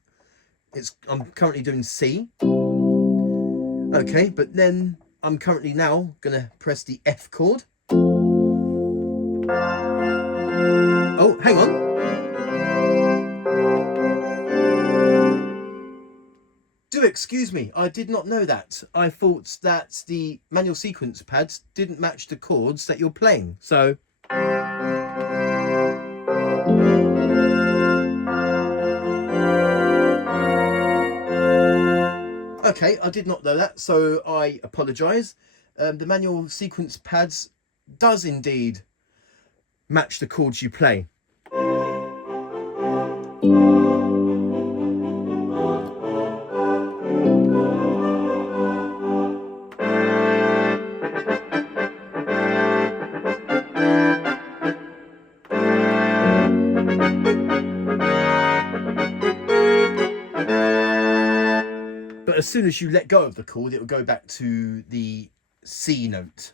I'm currently doing C. Okay, but then I'm currently now gonna press the F chord. Oh, hang on. Do excuse me, I did not know that. I thought that the manual sequence pads didn't match the chords that you're playing. So okay, I did not know that, so I apologise. The manual sequence pads does indeed match the chords you play. But as soon as you let go of the chord, it will go back to the C note.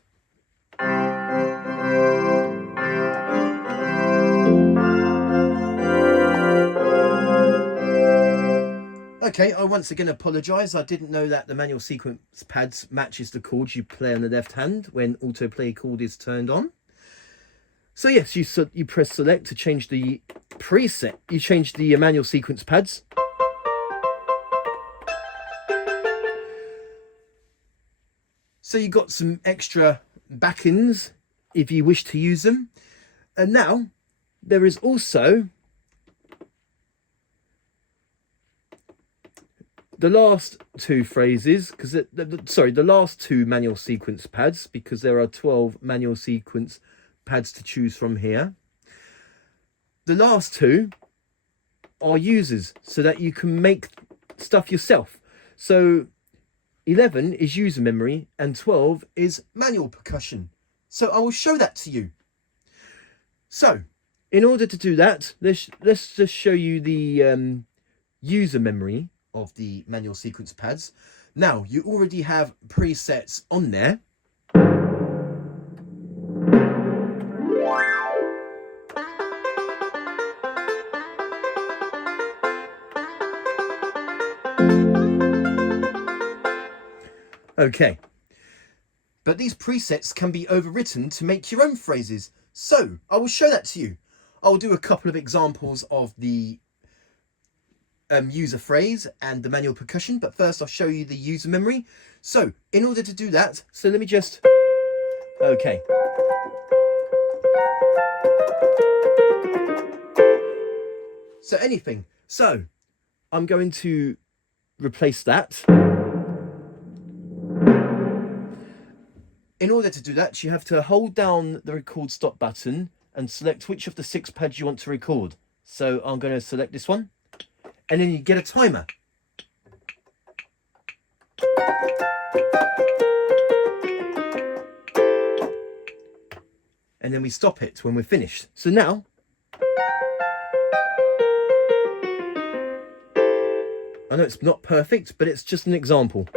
Okay, I once again apologise. I didn't know that the manual sequence pads matches the chords you play on the left hand when autoplay chord is turned on. So yes, you press select to change the preset. You change the manual sequence pads. So you got some extra backings if you wish to use them. And now there is also the last two phrases, because the last two manual sequence pads, because there are 12 manual sequence pads to choose from here. The last two are users, so that you can make stuff yourself. So 11 is user memory and 12 is manual percussion. So I will show that to you. So in order to do that, let's just show you the user memory of the manual sequence pads. Now you already have presets on there. Okay, but these presets can be overwritten to make your own phrases. So I will show that to you. I'll do a couple of examples of the user phrase and the manual percussion, but first I'll show you the user memory. So in order to do that, so let me just, okay. So anything. So I'm going to replace that. In order to do that, you have to hold down the record stop button and select which of the 6 pads you want to record. So I'm going to select this one, and then you get a timer. And then we stop it when we're finished. So now, I know it's not perfect, but it's just an example.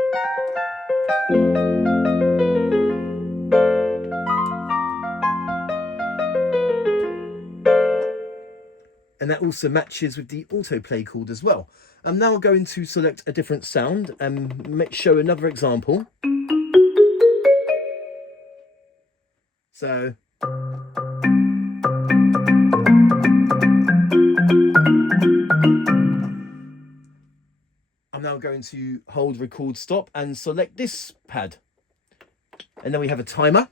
And that also matches with the autoplay chord as well. I'm now going to select a different sound and show another example. So. I'm now going to hold record stop and select this pad. And then we have a timer.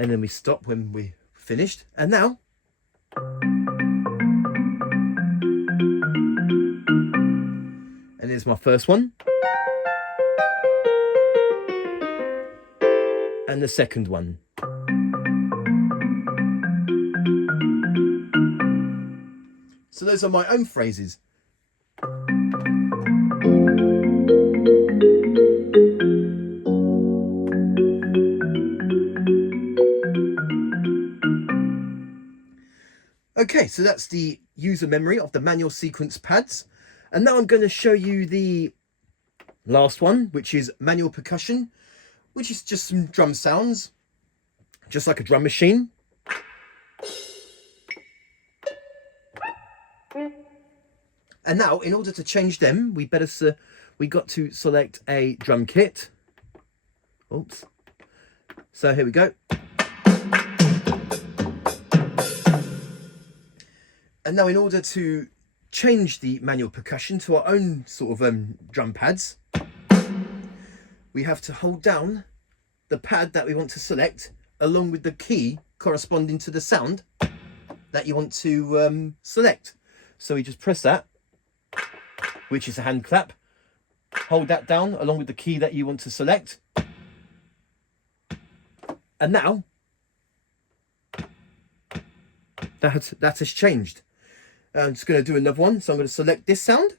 And then we stop when we're finished. And now, and here's my first one. And the second one. So those are my own phrases. Okay, so that's the user memory of the manual sequence pads. And now I'm going to show you the last one, which is manual percussion, which is just some drum sounds, just like a drum machine. And now, in order to change them, we got to select a drum kit. Oops. So here we go. And now, in order to change the manual percussion to our own sort of drum pads, we have to hold down the pad that we want to select along with the key corresponding to the sound that you want to select. So we just press that, which is a hand clap. Hold that down along with the key that you want to select. And now that has changed. I'm just going to do another one. So I'm going to select this sound.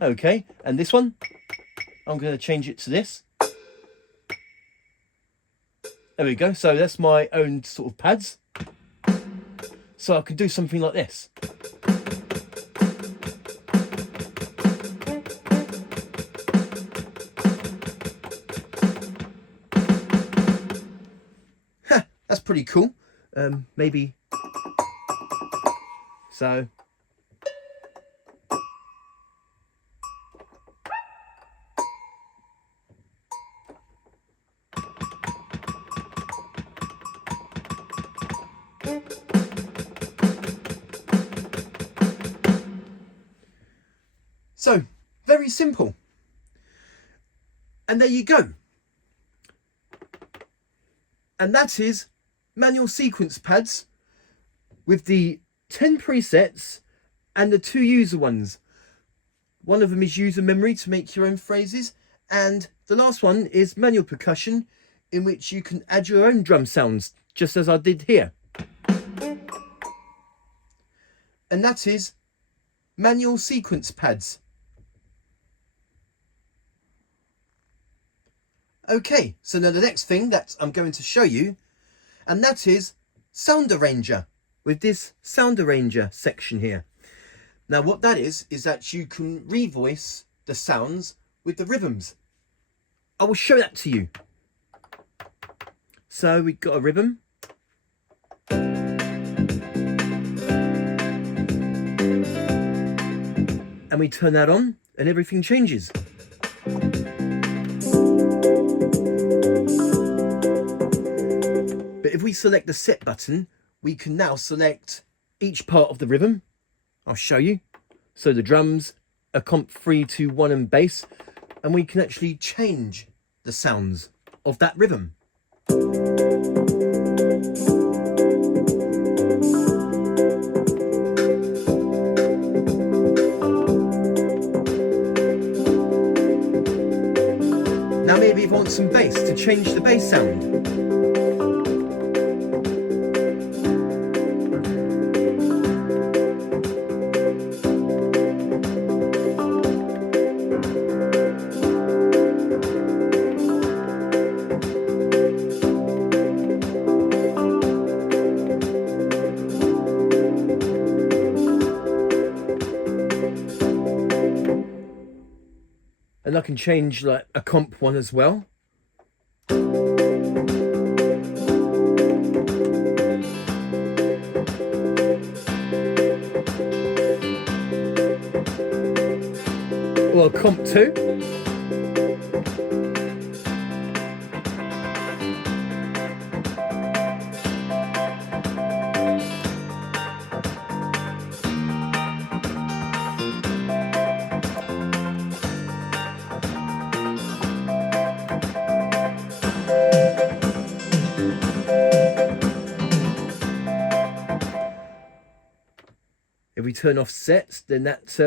Okay, and this one, I'm going to change it to this. There we go. So that's my own sort of pads. So I can do something like this. That's pretty cool. Maybe. So. So, very simple. And there you go. And that is manual sequence pads with the 10 presets and the 2 user ones. One of them is user memory to make your own phrases, and the last one is manual percussion, in which you can add your own drum sounds, just as I did here. And that is manual sequence pads. Okay, so now the next thing that I'm going to show you, and that is Sound Arranger, with this Sound Arranger section here. Now what that is that you can revoice the sounds with the rhythms. I will show that to you. So we've got a rhythm. And we turn that on and everything changes. But if we select the set button, we can now select each part of the rhythm. I'll show you. So the drums, a comp 3, 2, 1 and bass, and we can actually change the sounds of that rhythm. Now maybe you want some bass to change the bass sound. And I can change like a comp one as well. Or a comp 2. If we turn off sets, then that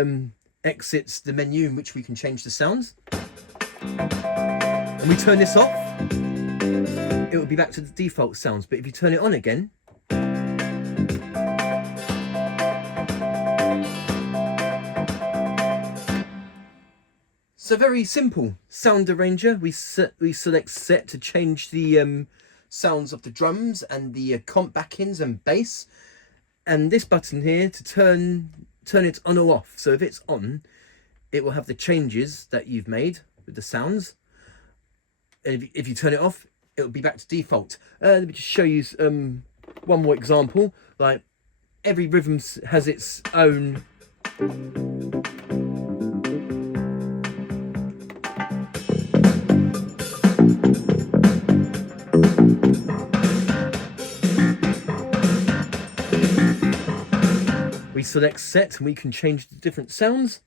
exits the menu in which we can change the sounds. And we turn this off, it will be back to the default sounds. But if you turn it on again, so very simple. Sound arranger, we select set to change the sounds of the drums and the comp backings and bass. And this button here to turn it on or off. So if it's on, it will have the changes that you've made with the sounds. And if you turn it off, it will be back to default. Let me just show you one more example. Like every rhythm has its own we select set and we can change the different sounds.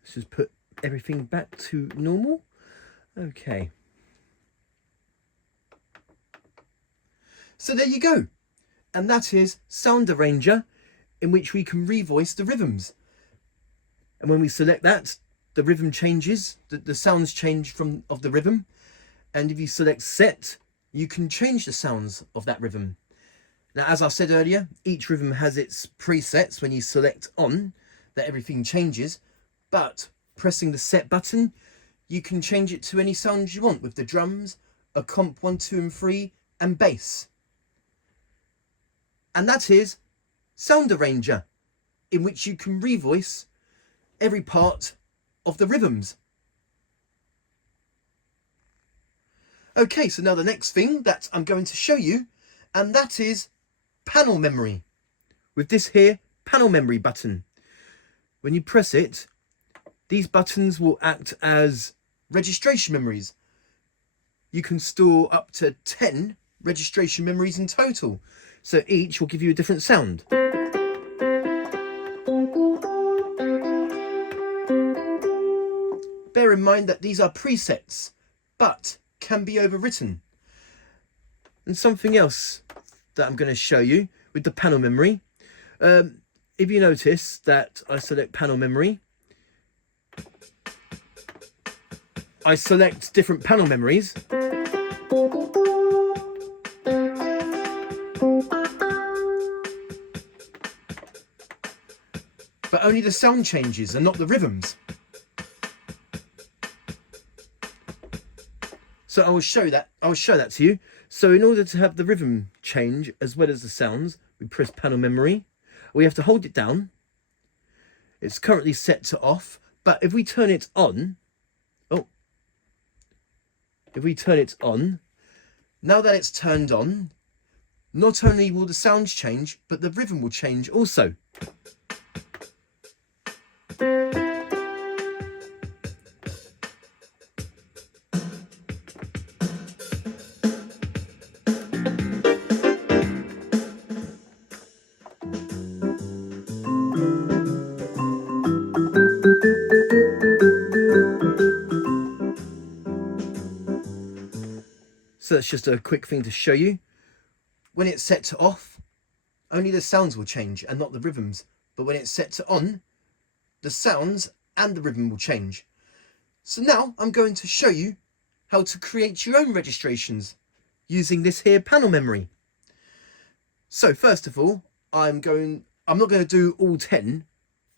Let's just put everything back to normal. Okay. So there you go. And that is Sound Arranger, in which we can revoice the rhythms. And when we select that, the rhythm changes, the sounds change of the rhythm. And if you select set, you can change the sounds of that rhythm. Now, as I said earlier, each rhythm has its presets. When you select on, that everything changes. But pressing the set button, you can change it to any sounds you want with the drums, a comp 1, 2 and 3 and bass. And that is Sound Arranger, in which you can revoice every part of the rhythms. Okay, so now the next thing that I'm going to show you, and that is panel memory. With this here panel memory button. When you press it, these buttons will act as registration memories. You can store up to 10 registration memories in total. So each will give you a different sound. bear in mind that these are presets, but can be overwritten. And something else that I'm going to show you with the panel memory. If you notice that I select panel memory, I select different panel memories. But only the sound changes and not the rhythms. So I will show that to you. So in order to have the rhythm change as well as the sounds, we press panel memory. We have to hold it down. It's currently set to off, but if we turn it on, now that it's turned on, not only will the sounds change, but the rhythm will change also. So that's just a quick thing to show you. When it's set to off, only the sounds will change and not the rhythms. But when it's set to on, the sounds and the rhythm will change. So now I'm going to show you how to create your own registrations using this here panel memory. So first of all, I'm not going to do all 10.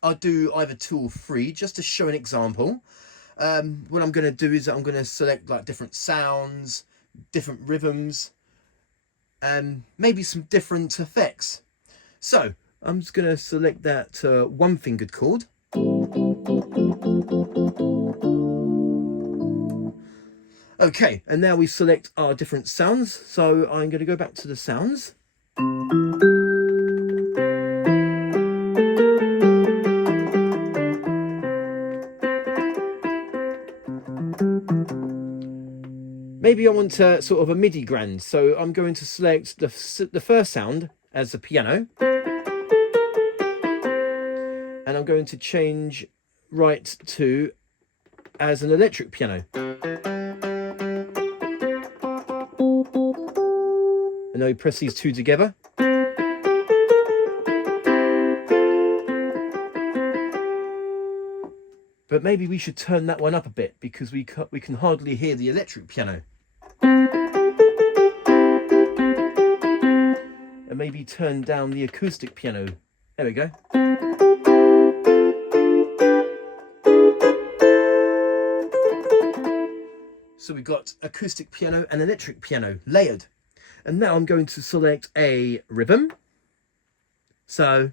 I'll do either 2 or 3 just to show an example. What I'm going to do is I'm going to select like different sounds, different rhythms, and maybe some different effects. So I'm just going to select that 1-fingered chord. Okay, and now we select our different sounds. So I'm going to go back to the sounds. Maybe I want sort of a MIDI grand, so I'm going to select the first sound as a piano. And I'm going to change right to as an electric piano. And now we press these 2 together. But maybe we should turn that one up a bit because we can hardly hear the electric piano. And maybe turn down the acoustic piano. There we go. So we've got acoustic piano and electric piano layered. And now I'm going to select a rhythm. So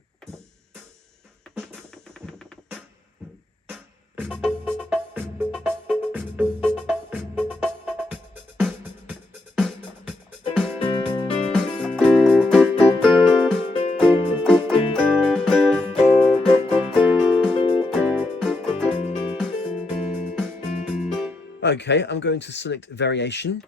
okay, I'm going to select variation.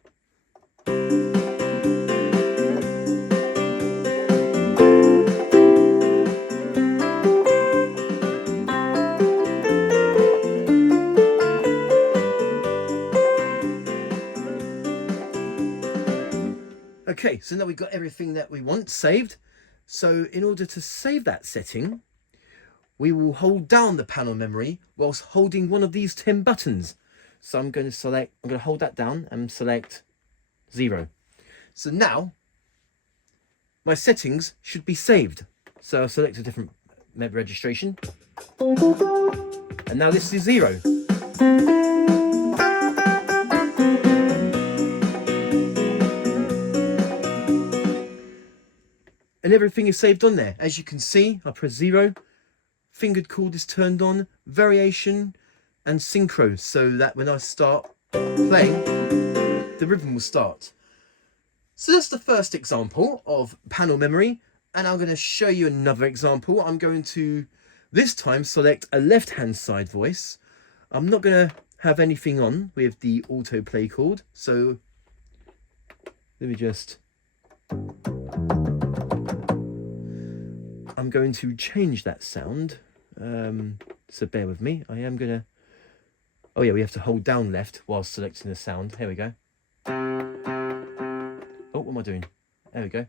Okay, so now we've got everything that we want saved. So in order to save that setting, we will hold down the panel memory whilst holding one of these 10 buttons. So I'm going to hold that down and select 0. So now my settings should be saved. So I'll select a different registration. And now this is 0. And everything is saved on there. As you can see, I press 0. Fingered chord is turned on, variation, and synchro, so that when I start playing, the rhythm will start. So that's the first example of panel memory, and I'm going to show you another example. I'm going to this time select a left-hand side voice. I'm not going to have anything on with the autoplay chord, so let me just... I'm going to change that sound, so bear with me. I am going to Oh yeah, we have to hold down left while selecting the sound. Here we go. Oh, what am I doing? There we go.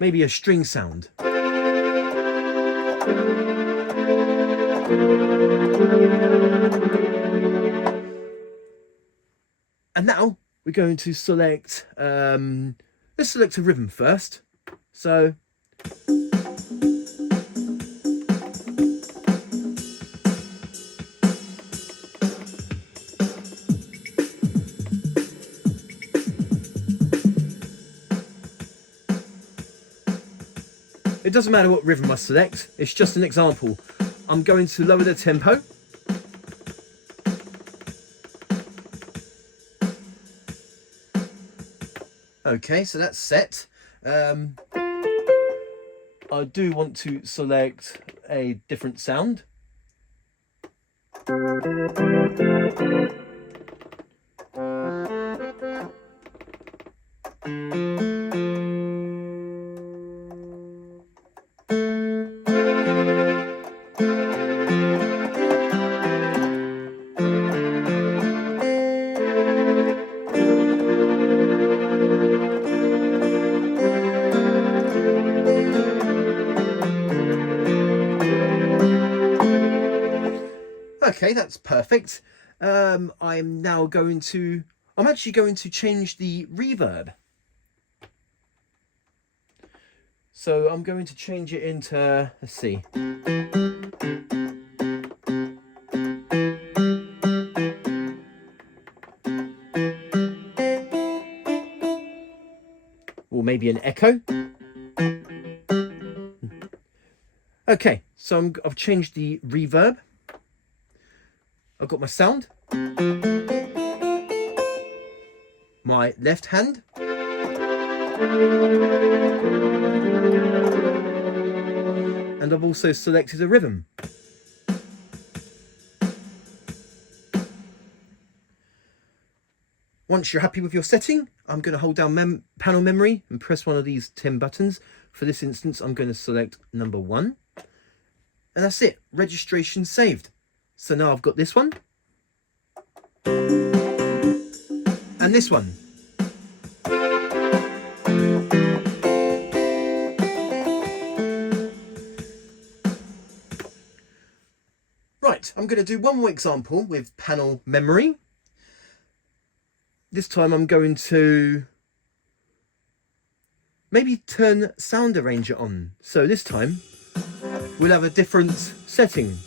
Maybe a string sound. And now we're going to select, let's select a rhythm first. So, it doesn't matter what rhythm I select, it's just an example. I'm going to lower the tempo. Okay, so that's set. I do want to select a different sound. Okay, that's perfect. I'm actually going to change the reverb. So I'm going to change it into, let's see. Or maybe an echo. Okay, so I've changed the reverb. I've got my sound, my left hand, and I've also selected a rhythm. Once you're happy with your setting, I'm going to hold down panel memory and press one of these 10 buttons. For this instance, I'm going to select number 1. And that's it, registration saved. So now I've got this one. And this one. Right, I'm going to do one more example with panel memory. This time I'm going to maybe turn Sound Arranger on. So this time we'll have a different setting.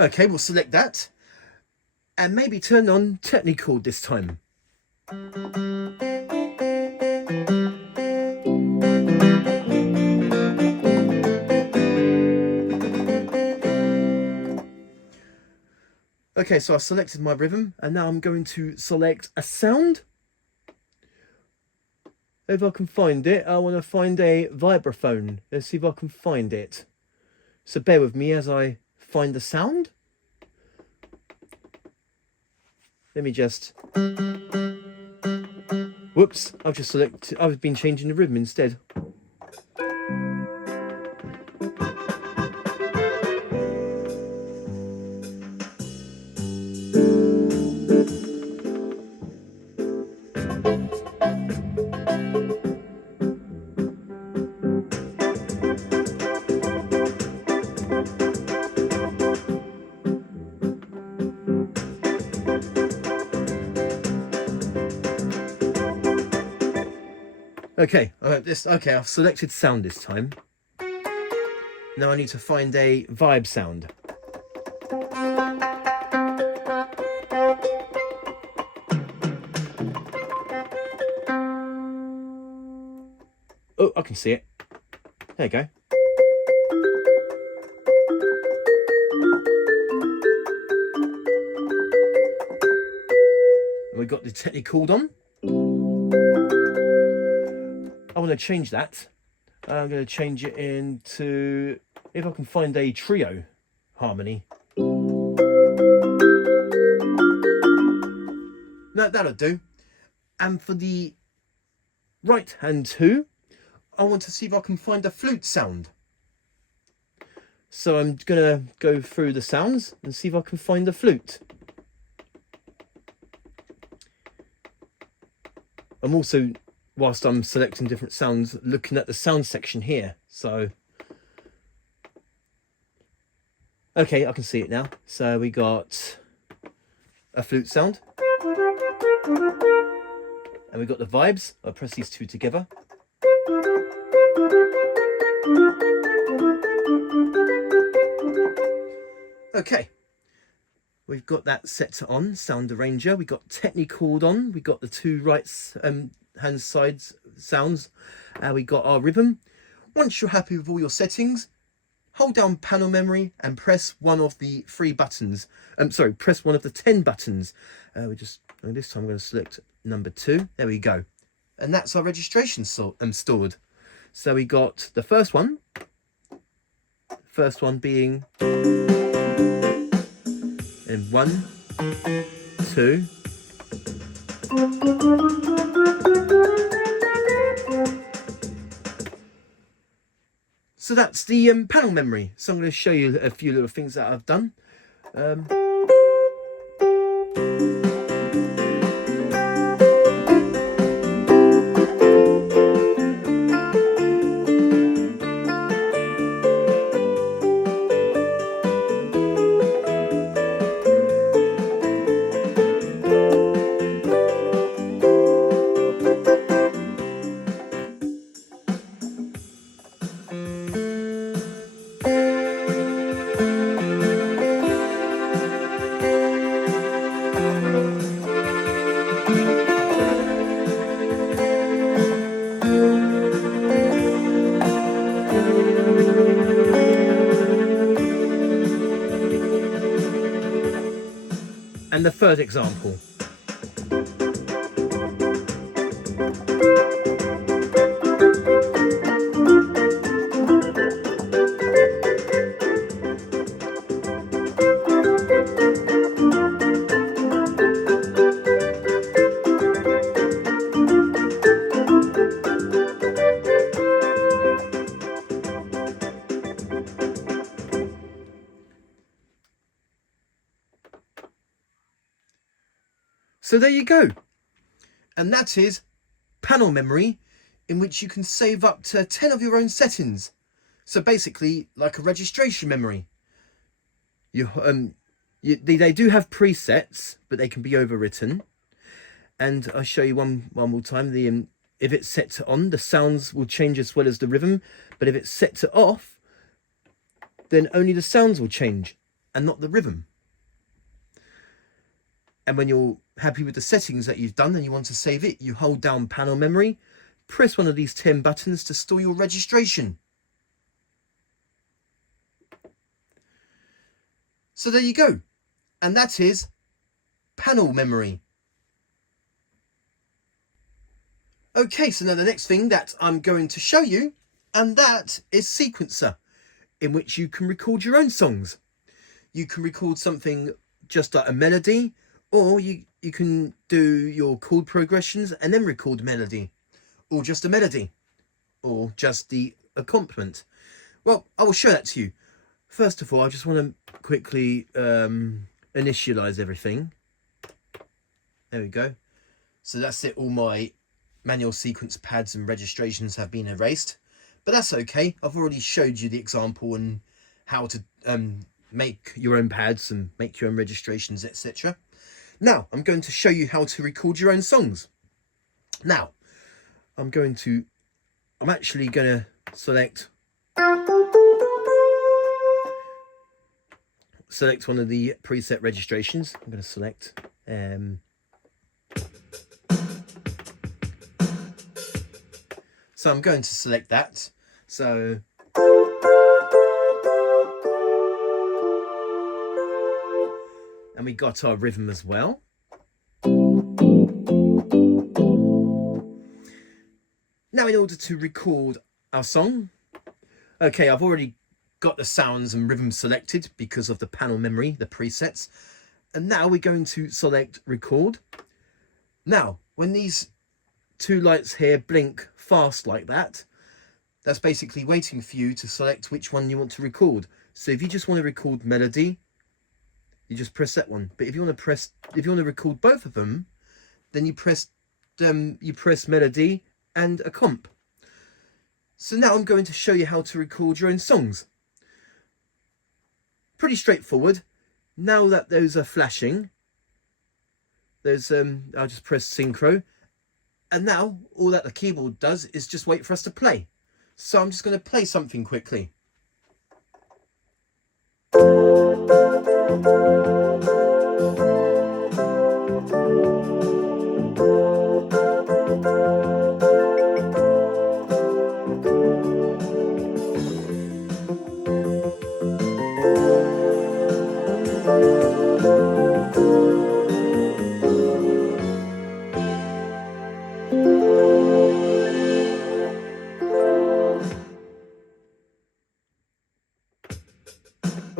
Okay, we'll select that and maybe turn on Techni-Chord this time. Okay, so I've selected my rhythm and now I'm going to select a sound. If I can find it, I want to find a vibraphone. Let's see if I can find it. So bear with me as I find the sound. Let me just, whoops, I've been changing the rhythm instead. Okay, I've selected sound this time. Now I need to find a vibe sound. Oh, I can see it. There you go. And we've got the Techni-Chord on. I want to change that. I'm going to change it into, if I can find a trio harmony. No, that'll do. And for the right hand two, I want to see if I can find a flute sound. So I'm going to go through the sounds and see if I can find a flute. I'm also, whilst I'm selecting different sounds, looking at the sound section here. So, okay, I can see it now. So we got a flute sound. And we got the vibes. I'll press these two together. Okay. We've got that set to on, Sound Arranger. We've got Techni-Chord on. We've got the two right hand sides sounds. We got our rhythm. Once you're happy with all your settings, hold down panel memory and press one of the 3 buttons. Press one of the 10 buttons. This time I'm going to select number 2. There we go. And that's our registration stored. So we got the first one. First one being... And 1, 2. So that's the panel memory. So I'm going to show you a few little things that I've done. And the third example. So there you go. And that is panel memory, in which you can save up to 10 of your own settings. So basically like a registration memory. They do have presets, but they can be overwritten. And I'll show you one more time. If it's set to on, the sounds will change as well as the rhythm. But if it's set to off, then only the sounds will change and not the rhythm. And when you're happy with the settings that you've done and you want to save it, you hold down panel memory, press one of these 10 buttons to store your registration. So there you go. And that is panel memory. Okay, so now the next thing that I'm going to show you, and that is sequencer, in which you can record your own songs. You can record something just like a melody, or you can do your chord progressions and then record melody, or just a melody, or just the accompaniment. Well, I will show that to you. First of all, I just want to quickly initialize everything. There we go. So that's it. All my manual sequence pads and registrations have been erased, but that's okay. I've already showed you the example and how to make your own pads and make your own registrations, etc. Now, I'm going to show you how to record your own songs. Now, I'm actually going to select one of the preset registrations. I'm going to select So I'm going to select that. So and we got our rhythm as well. Now in order to record our song, okay, I've already got the sounds and rhythm selected because of the panel memory, the presets. And now we're going to select record. Now, when these two lights here blink fast like that, that's basically waiting for you to select which one you want to record. So if you just want to record melody, you just press that one. But if you want to record both of them, then you press melody and a comp. So now I'm going to show you how to record your own songs. Pretty straightforward. Now that those are flashing, I'll just press synchro, and now all that the keyboard does is just wait for us to play. So I'm just going to play something quickly.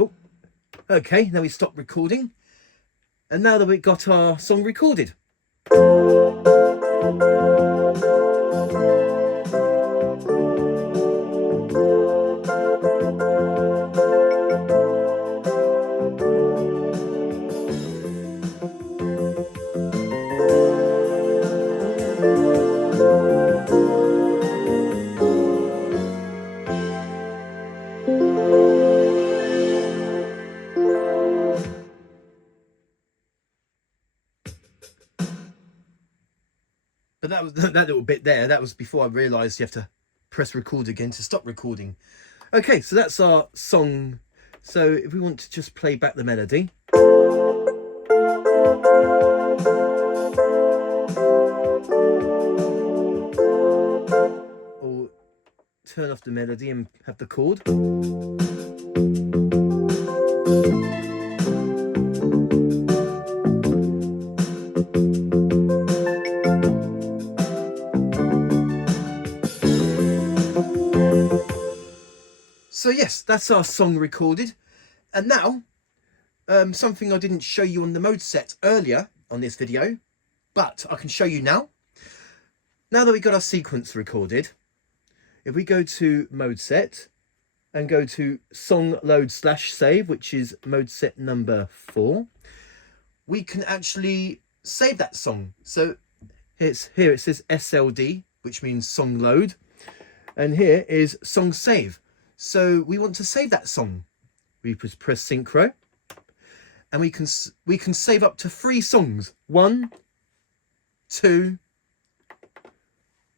Oh, okay, now we stop recording. And now that we've got our song recorded. But that was that little bit there. That was before I realised you have to press record again to stop recording. Okay, so that's our song. So if we want to just play back the melody. Or turn off the melody and have the chord. So yes, that's our song recorded. And now, something I didn't show you on the mode set earlier on this video, but I can show you now. Now that we got our sequence recorded, if we go to mode set and go to song load / save, which is mode set number 4, we can actually save that song. So here it says SLD, which means song load, and here is song save. So we want to save that song. We just press synchro, and we can save up to 3 songs. 1, 2,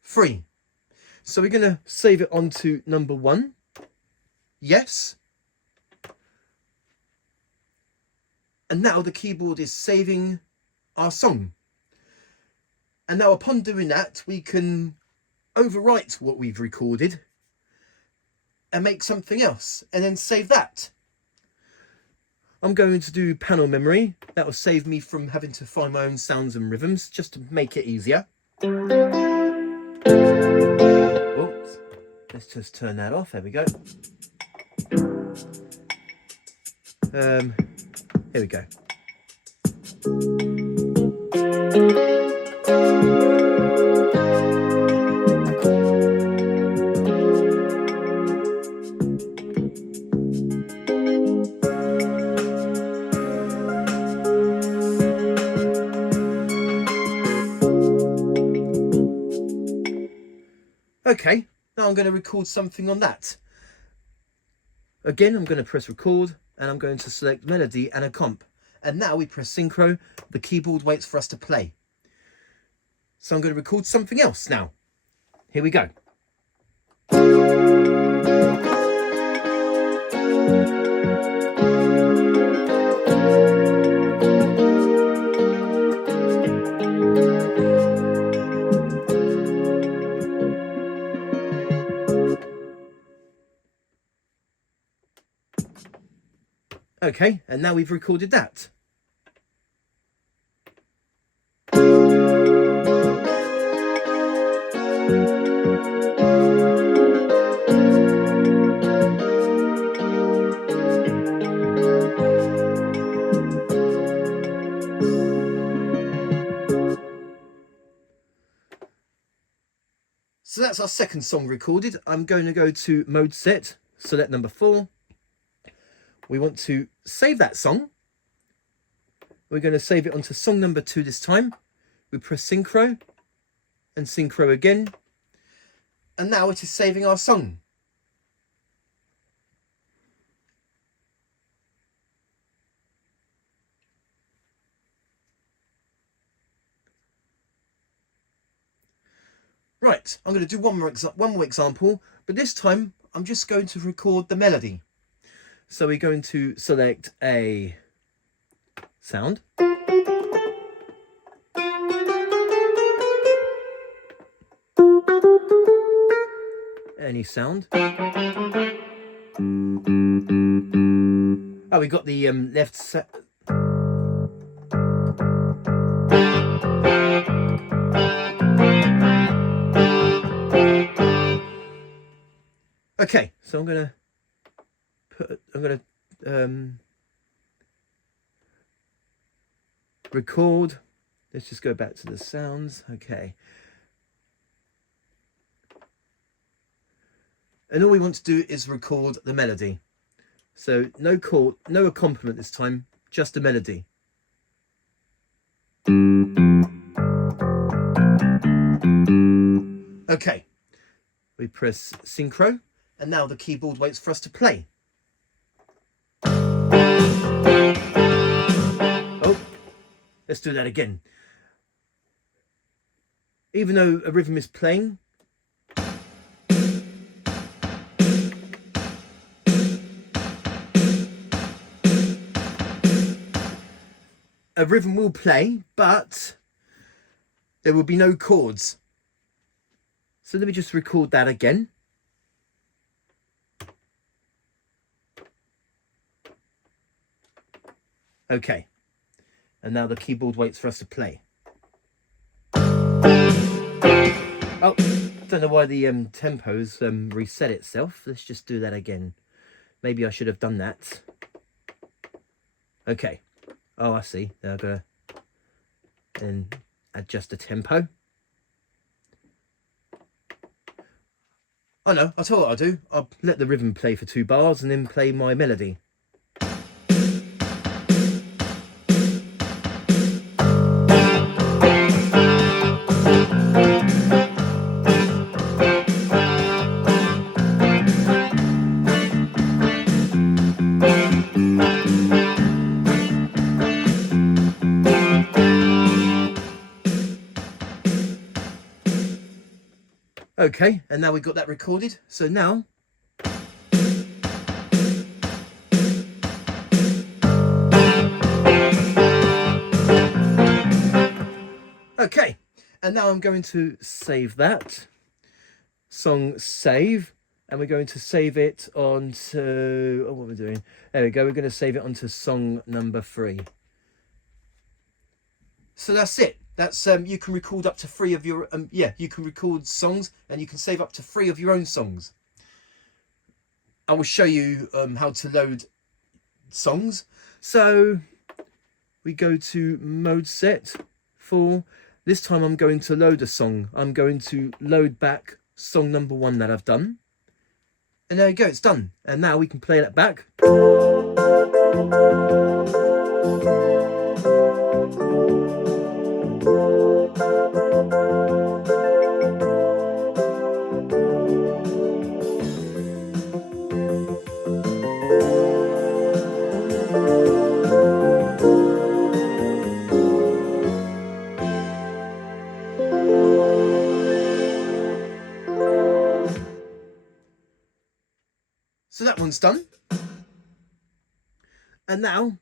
3. So we're going to save it onto number 1. Yes. And now the keyboard is saving our song. And now upon doing that, we can overwrite what we've recorded and make something else, and then save that. I'm going to do panel memory. That will save me from having to find my own sounds and rhythms, just to make it easier. Oops. Let's just turn that off. There we go. Here we go. Okay, now I'm going to record something on that. Again, I'm going to press record and I'm going to select melody and a comp. And now we press synchro, the keyboard waits for us to play. So I'm going to record something else now. Here we go. Okay, and now we've recorded that. So that's our second song recorded. I'm going to go to mode set, select number 4. We want to save that song. We're going to save it onto song number 2 this time. We press synchro and synchro again. And now it is saving our song. Right, I'm going to do one more example, but this time I'm just going to record the melody. So we're going to select a sound. Any sound. Oh, we got the left set. Okay, so I'm gonna record. Let's just go back to the sounds. Okay. And all we want to do is record the melody. So no chord, no accompaniment this time, just a melody. Okay. We press synchro, and now the keyboard waits for us to play. Oh, let's do that again. Even though a rhythm is playing, a rhythm will play, but there will be no chords. So let me just record that again. Okay, and now the keyboard waits for us to play. Oh, don't know why the tempo's reset itself. Let's just do that again. Maybe I should have done that. Okay. Oh, I see. Now I've got to then adjust the tempo. Oh no, I'll tell you what I'll do. I'll let the rhythm play for 2 bars and then play my melody. Okay, and now we've got that recorded. So now okay, and now I'm going to save that song, save, and we're going to save it onto, oh, what we're doing, there we go, we're going to save it onto song number 3. So that's it. That's you can record up to 3 of your you can record songs, and you can save up to 3 of your own songs. I will show you how to load songs. So we go to mode set 4. This time I'm going to load a song. I'm going to load back song number 1 that I've done. And there you go, it's done. And now we can play that back. So that one's done. And now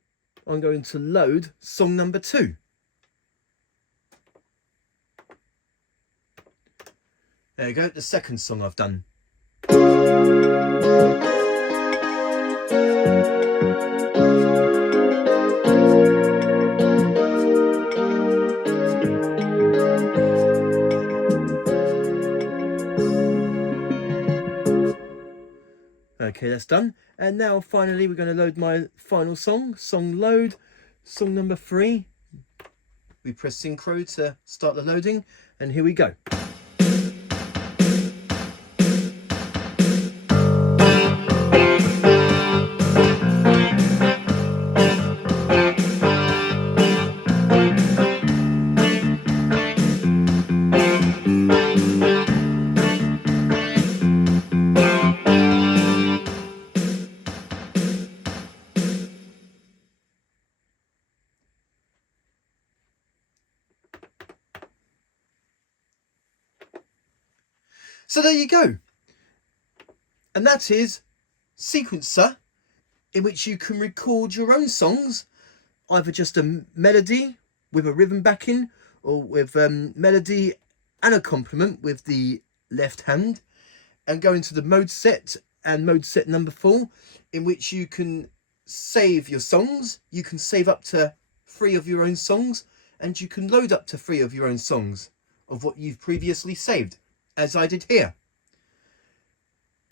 I'm going to load song number 2. There you go, the second song I've done. Okay, that's done. And now finally we're going to load my final song. Song load, song number 3. We press synchro to start the loading, and here we go. So there you go. And that is Sequencer, in which you can record your own songs, either just a melody with a rhythm backing, or with melody and a complement with the left hand, and go into the mode set and mode set number 4, in which you can save your songs. You can save up to 3 of your own songs, and you can load up to 3 of your own songs of what you've previously saved, as I did here.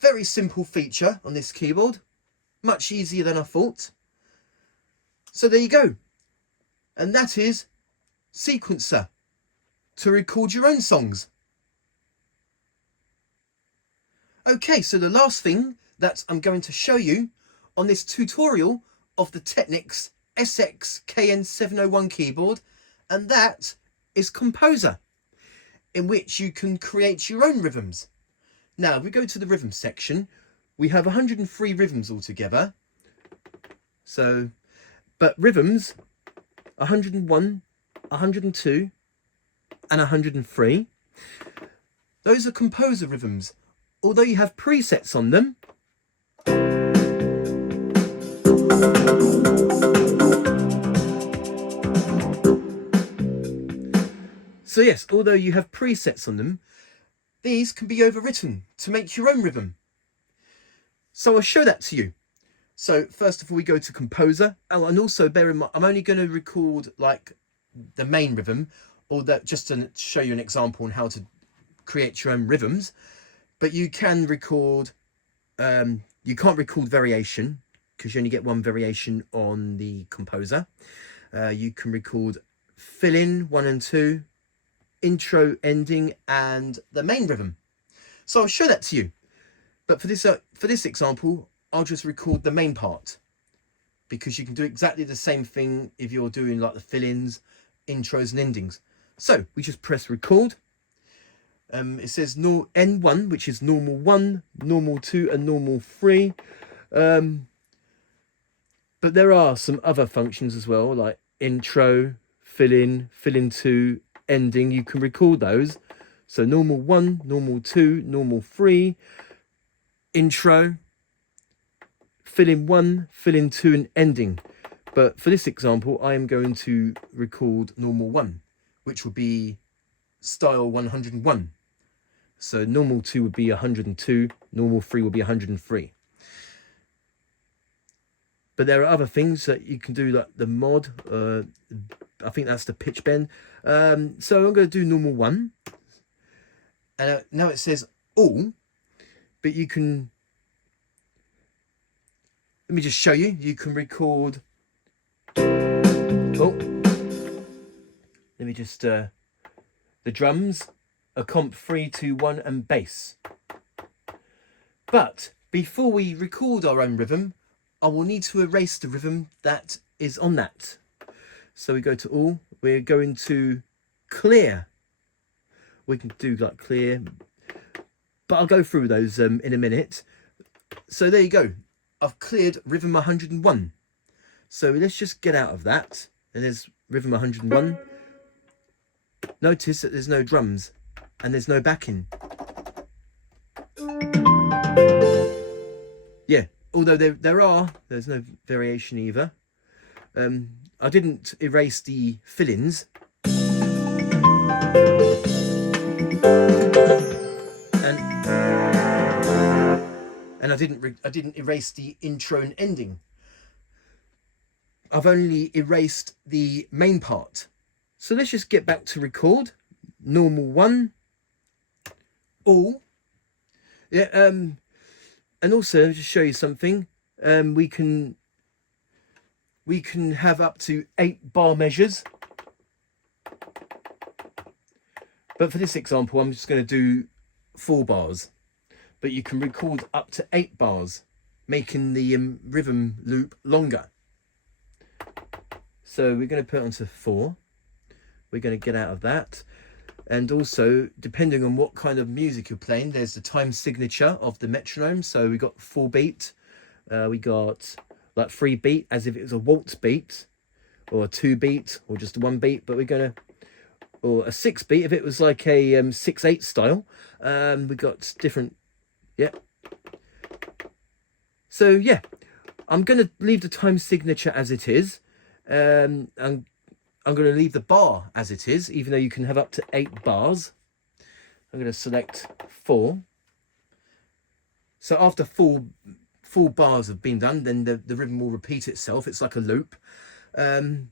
Very simple feature on this keyboard, much easier than I thought. So there you go. And that is Sequencer to record your own songs. Okay, so the last thing that I'm going to show you on this tutorial of the Technics SX-KN701 keyboard, and that is Composer, in which you can create your own rhythms. Now, if we go to the rhythm section, we have 103 rhythms altogether. So, but rhythms, 101, 102, and 103. Those are Composer rhythms, although you have presets on them. So yes, although you have presets on them, these can be overwritten to make your own rhythm. So I'll show that to you. So first of all, we go to Composer. Oh, and also bear in mind, I'm only going to record like the main rhythm, or that just to show you an example on how to create your own rhythms. But you can record, you can't record variation, because you only get one variation on the Composer. You can record fill in 1 and 2, intro, ending, and the main rhythm. So I'll show that to you. But for this example, I'll just record the main part, because you can do exactly the same thing if you're doing like the fill-ins, intros, and endings. So we just press record. It says N1, which is normal 1, normal 2, and normal 3. But there are some other functions as well, like intro, fill in 2, ending. You can record those. So normal 1, normal 2, normal 3, intro, fill in 1, fill in 2, and ending. But for this example, I am going to record normal 1, which will be style 101. So normal 2 would be 102, normal 3 would be 103. But there are other things that you can do, like the mod. I think that's the pitch bend. So I'm going to do normal 1. And now it says all, but you can, let me just show you. You can record, oh, let me just, the drums, a comp 3, 2, 1, and bass. But before we record our own rhythm, I will need to erase the rhythm that is on that. So we go to all, we're going to clear. We can do like clear, but I'll go through those in a minute. So there you go. I've cleared rhythm 101. So let's just get out of that. And there's rhythm 101. Notice that there's no drums and there's no backing. Yeah, although there's no variation either. I didn't erase the fill-ins. And I didn't erase the intro and ending. I've only erased the main part. So let's just get back to record. Normal 1, all. Yeah, And also, just show you something, we can have up to 8 bar measures. But for this example, I'm just going to do 4 bars. But you can record up to 8 bars, making the rhythm loop longer. So we're going to put it onto 4. We're going to get out of that. And also, depending on what kind of music you're playing, there's the time signature of the metronome. So we got 4 beat. We got like 3 beat, as if it was a waltz beat, or a 2 beat, or just a 1 beat. But we're going to, or a 6 beat if it was like a 6/8 style. We got different, yeah. So yeah, I'm going to leave the time signature as it is. I'm going to leave the bar as it is, even though you can have up to 8 bars. I'm going to select 4. So after 4 bars have been done, then the rhythm will repeat itself. It's like a loop. And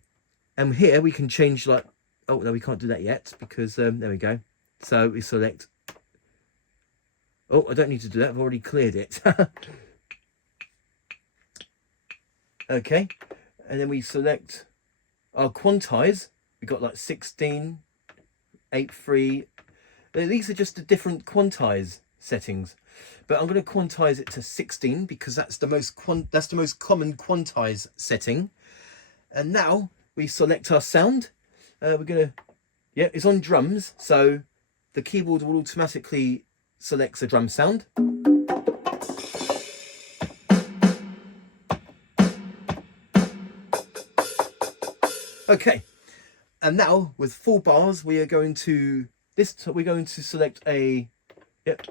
here we can change, like, oh no, we can't do that yet because there we go. So we select, oh, I don't need to do that, I've already cleared it. Okay, and then we select our quantize. We got like 16, 8, 3. These are just the different quantize settings, but I'm going to quantize it to 16 because that's the most common quantize setting. And now we select our sound. We're going to, yeah, it's on drums, so the keyboard will automatically select the drum sound. Okay, and now with 4 bars, we are going to we're going to select a, yep.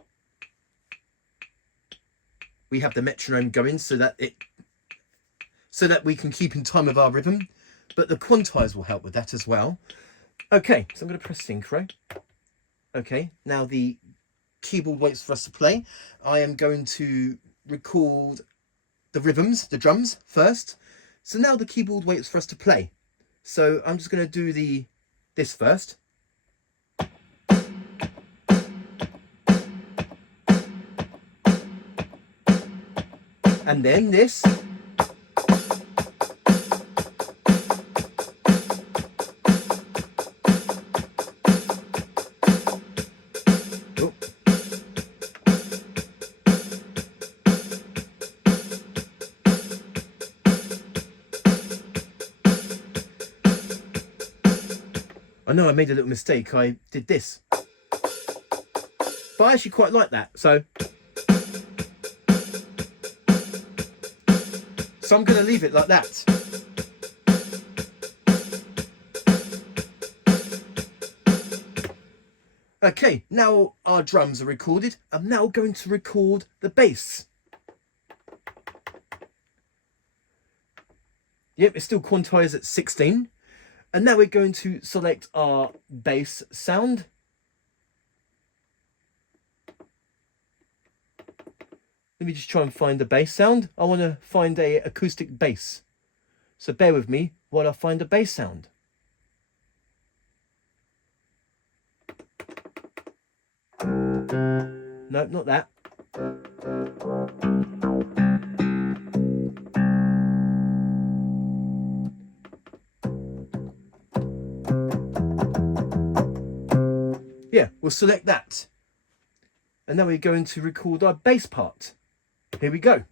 We have the metronome going so that we can keep in time with our rhythm, but the quantize will help with that as well. Okay, so I'm going to press synchro. Okay, now the keyboard waits for us to play. I am going to record the rhythms, the drums first. So now the keyboard waits for us to play. So I'm just going to do this first. And then this. Oh. I know I made a little mistake. I did this. But I actually quite like that. So I'm going to leave it like that. Okay, now our drums are recorded. I'm now going to record the bass. Yep, it's still quantized at 16. And now we're going to select our bass sound. Let me just try and find the bass sound. I want to find a acoustic bass. So bear with me while I find a bass sound. No, not that. Yeah, we'll select that. And now we're going to record our bass part. Here we go.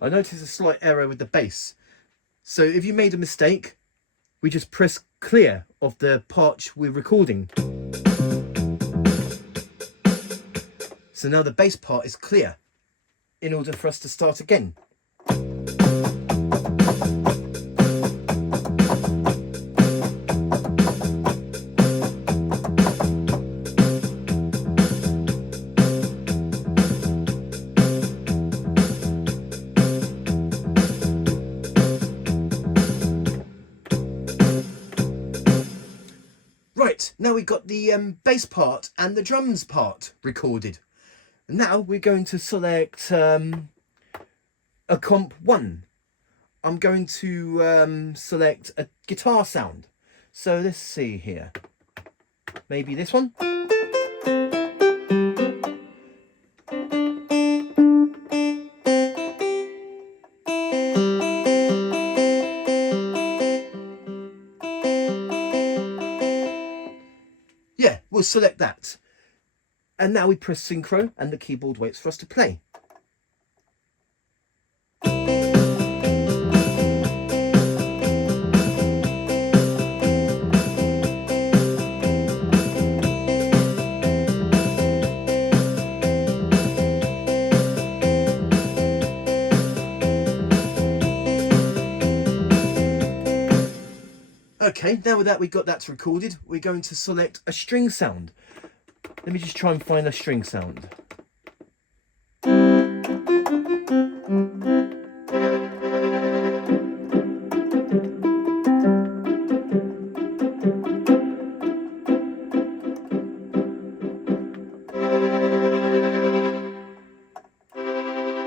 I noticed a slight error with the bass. So if you made a mistake, we just press clear of the part we're recording. So now the bass part is clear in order for us to start again. Right, Right, now we've got the bass part and the drums part recorded. Now we're going to select a comp 1. I'm going to select a guitar sound. So let's see here. Maybe this one. Yeah, we'll select that. And now we press synchro and the keyboard waits for us to play. Okay, now with that we've got that recorded, we're going to select a string sound. Let me just try and find a string sound.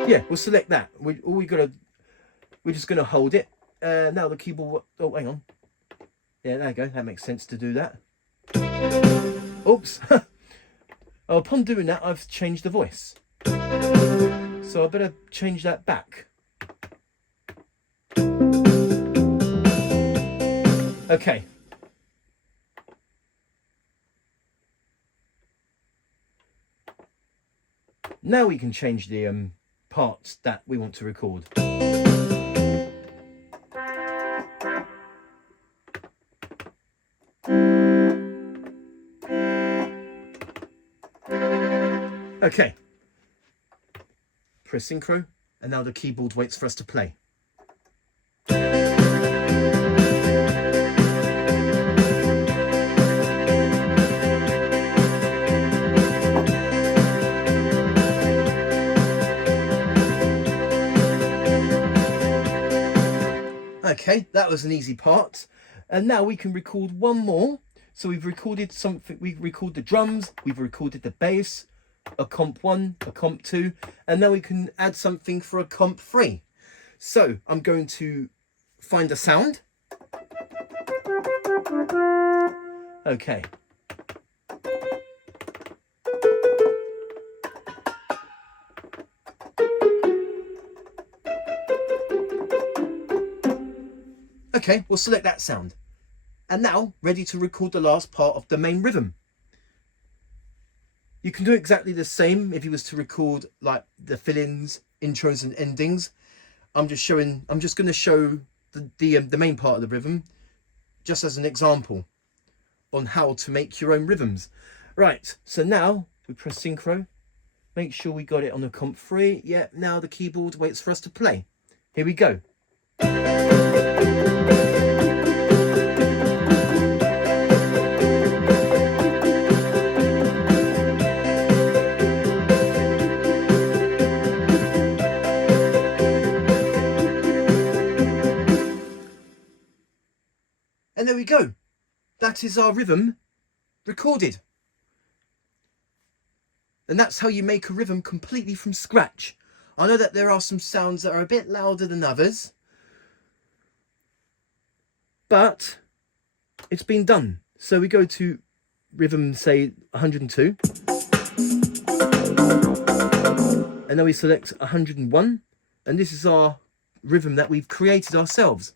Yeah, we'll select that. We're just gonna hold it. Now the keyboard. Oh, hang on. Yeah, there you go. That makes sense to do that. Oops. Oh, upon doing that, I've changed the voice. So I better change that back. Okay. Now we can change the parts that we want to record. Okay. Press synchro, and now the keyboard waits for us to play. Okay, that was an easy part. And now we can record one more. So we've recorded something, we've recorded the drums, we've recorded the bass, a comp 1, a comp 2, and now we can add something for a comp 3. So I'm going to find a sound. Okay. Okay, we'll select that sound. And now, ready to record the last part of the main rhythm. You can do exactly the same if you was to record like the fill-ins, intros and endings. I'm just going to show the main part of the rhythm just as an example on how to make your own rhythms. Right, so now we press synchro. Make sure we got it on the comp 3. Yeah, now the keyboard waits for us to play. Here we go. And there we go. That is our rhythm recorded. And that's how you make a rhythm completely from scratch. I know that there are some sounds that are a bit louder than others, but it's been done. So we go to rhythm, say 102. And then we select 101. And this is our rhythm that we've created ourselves.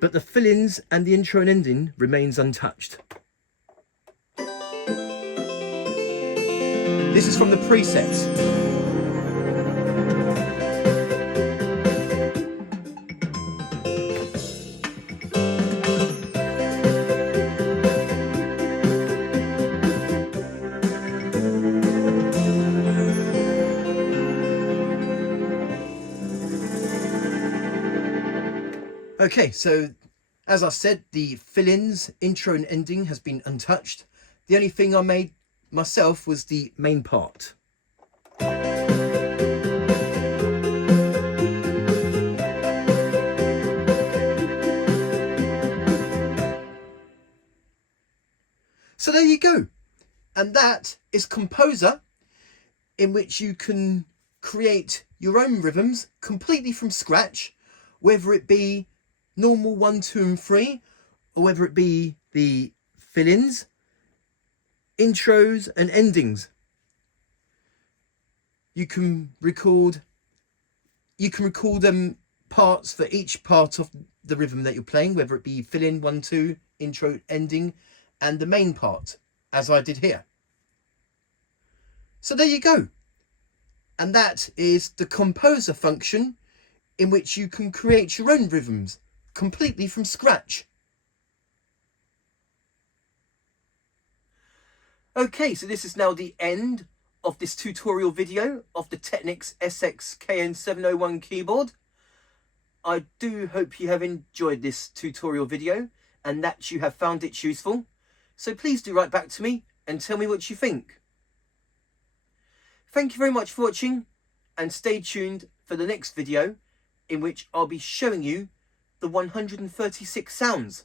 But the fill-ins and the intro and ending remains untouched. This is from the presets. Okay, so as I said, the fill-ins, intro and ending has been untouched. The only thing I made myself was the main part. So there you go. And that is Composer, in which you can create your own rhythms completely from scratch, whether it be normal 1, 2 and 3, or whether it be the fill-ins, intros and endings. You can record them parts for each part of the rhythm that you're playing, whether it be fill-in 1, 2, intro, ending, and the main part, as I did here. So there you go. And that is the Composer function, in which you can create your own rhythms completely from scratch. Okay, so this is now the end of this tutorial video of the Technics SX-KN701 keyboard. I do hope you have enjoyed this tutorial video and that you have found it useful. So please do write back to me and tell me what you think. Thank you very much for watching, and stay tuned for the next video, in which I'll be showing you the 136 sounds.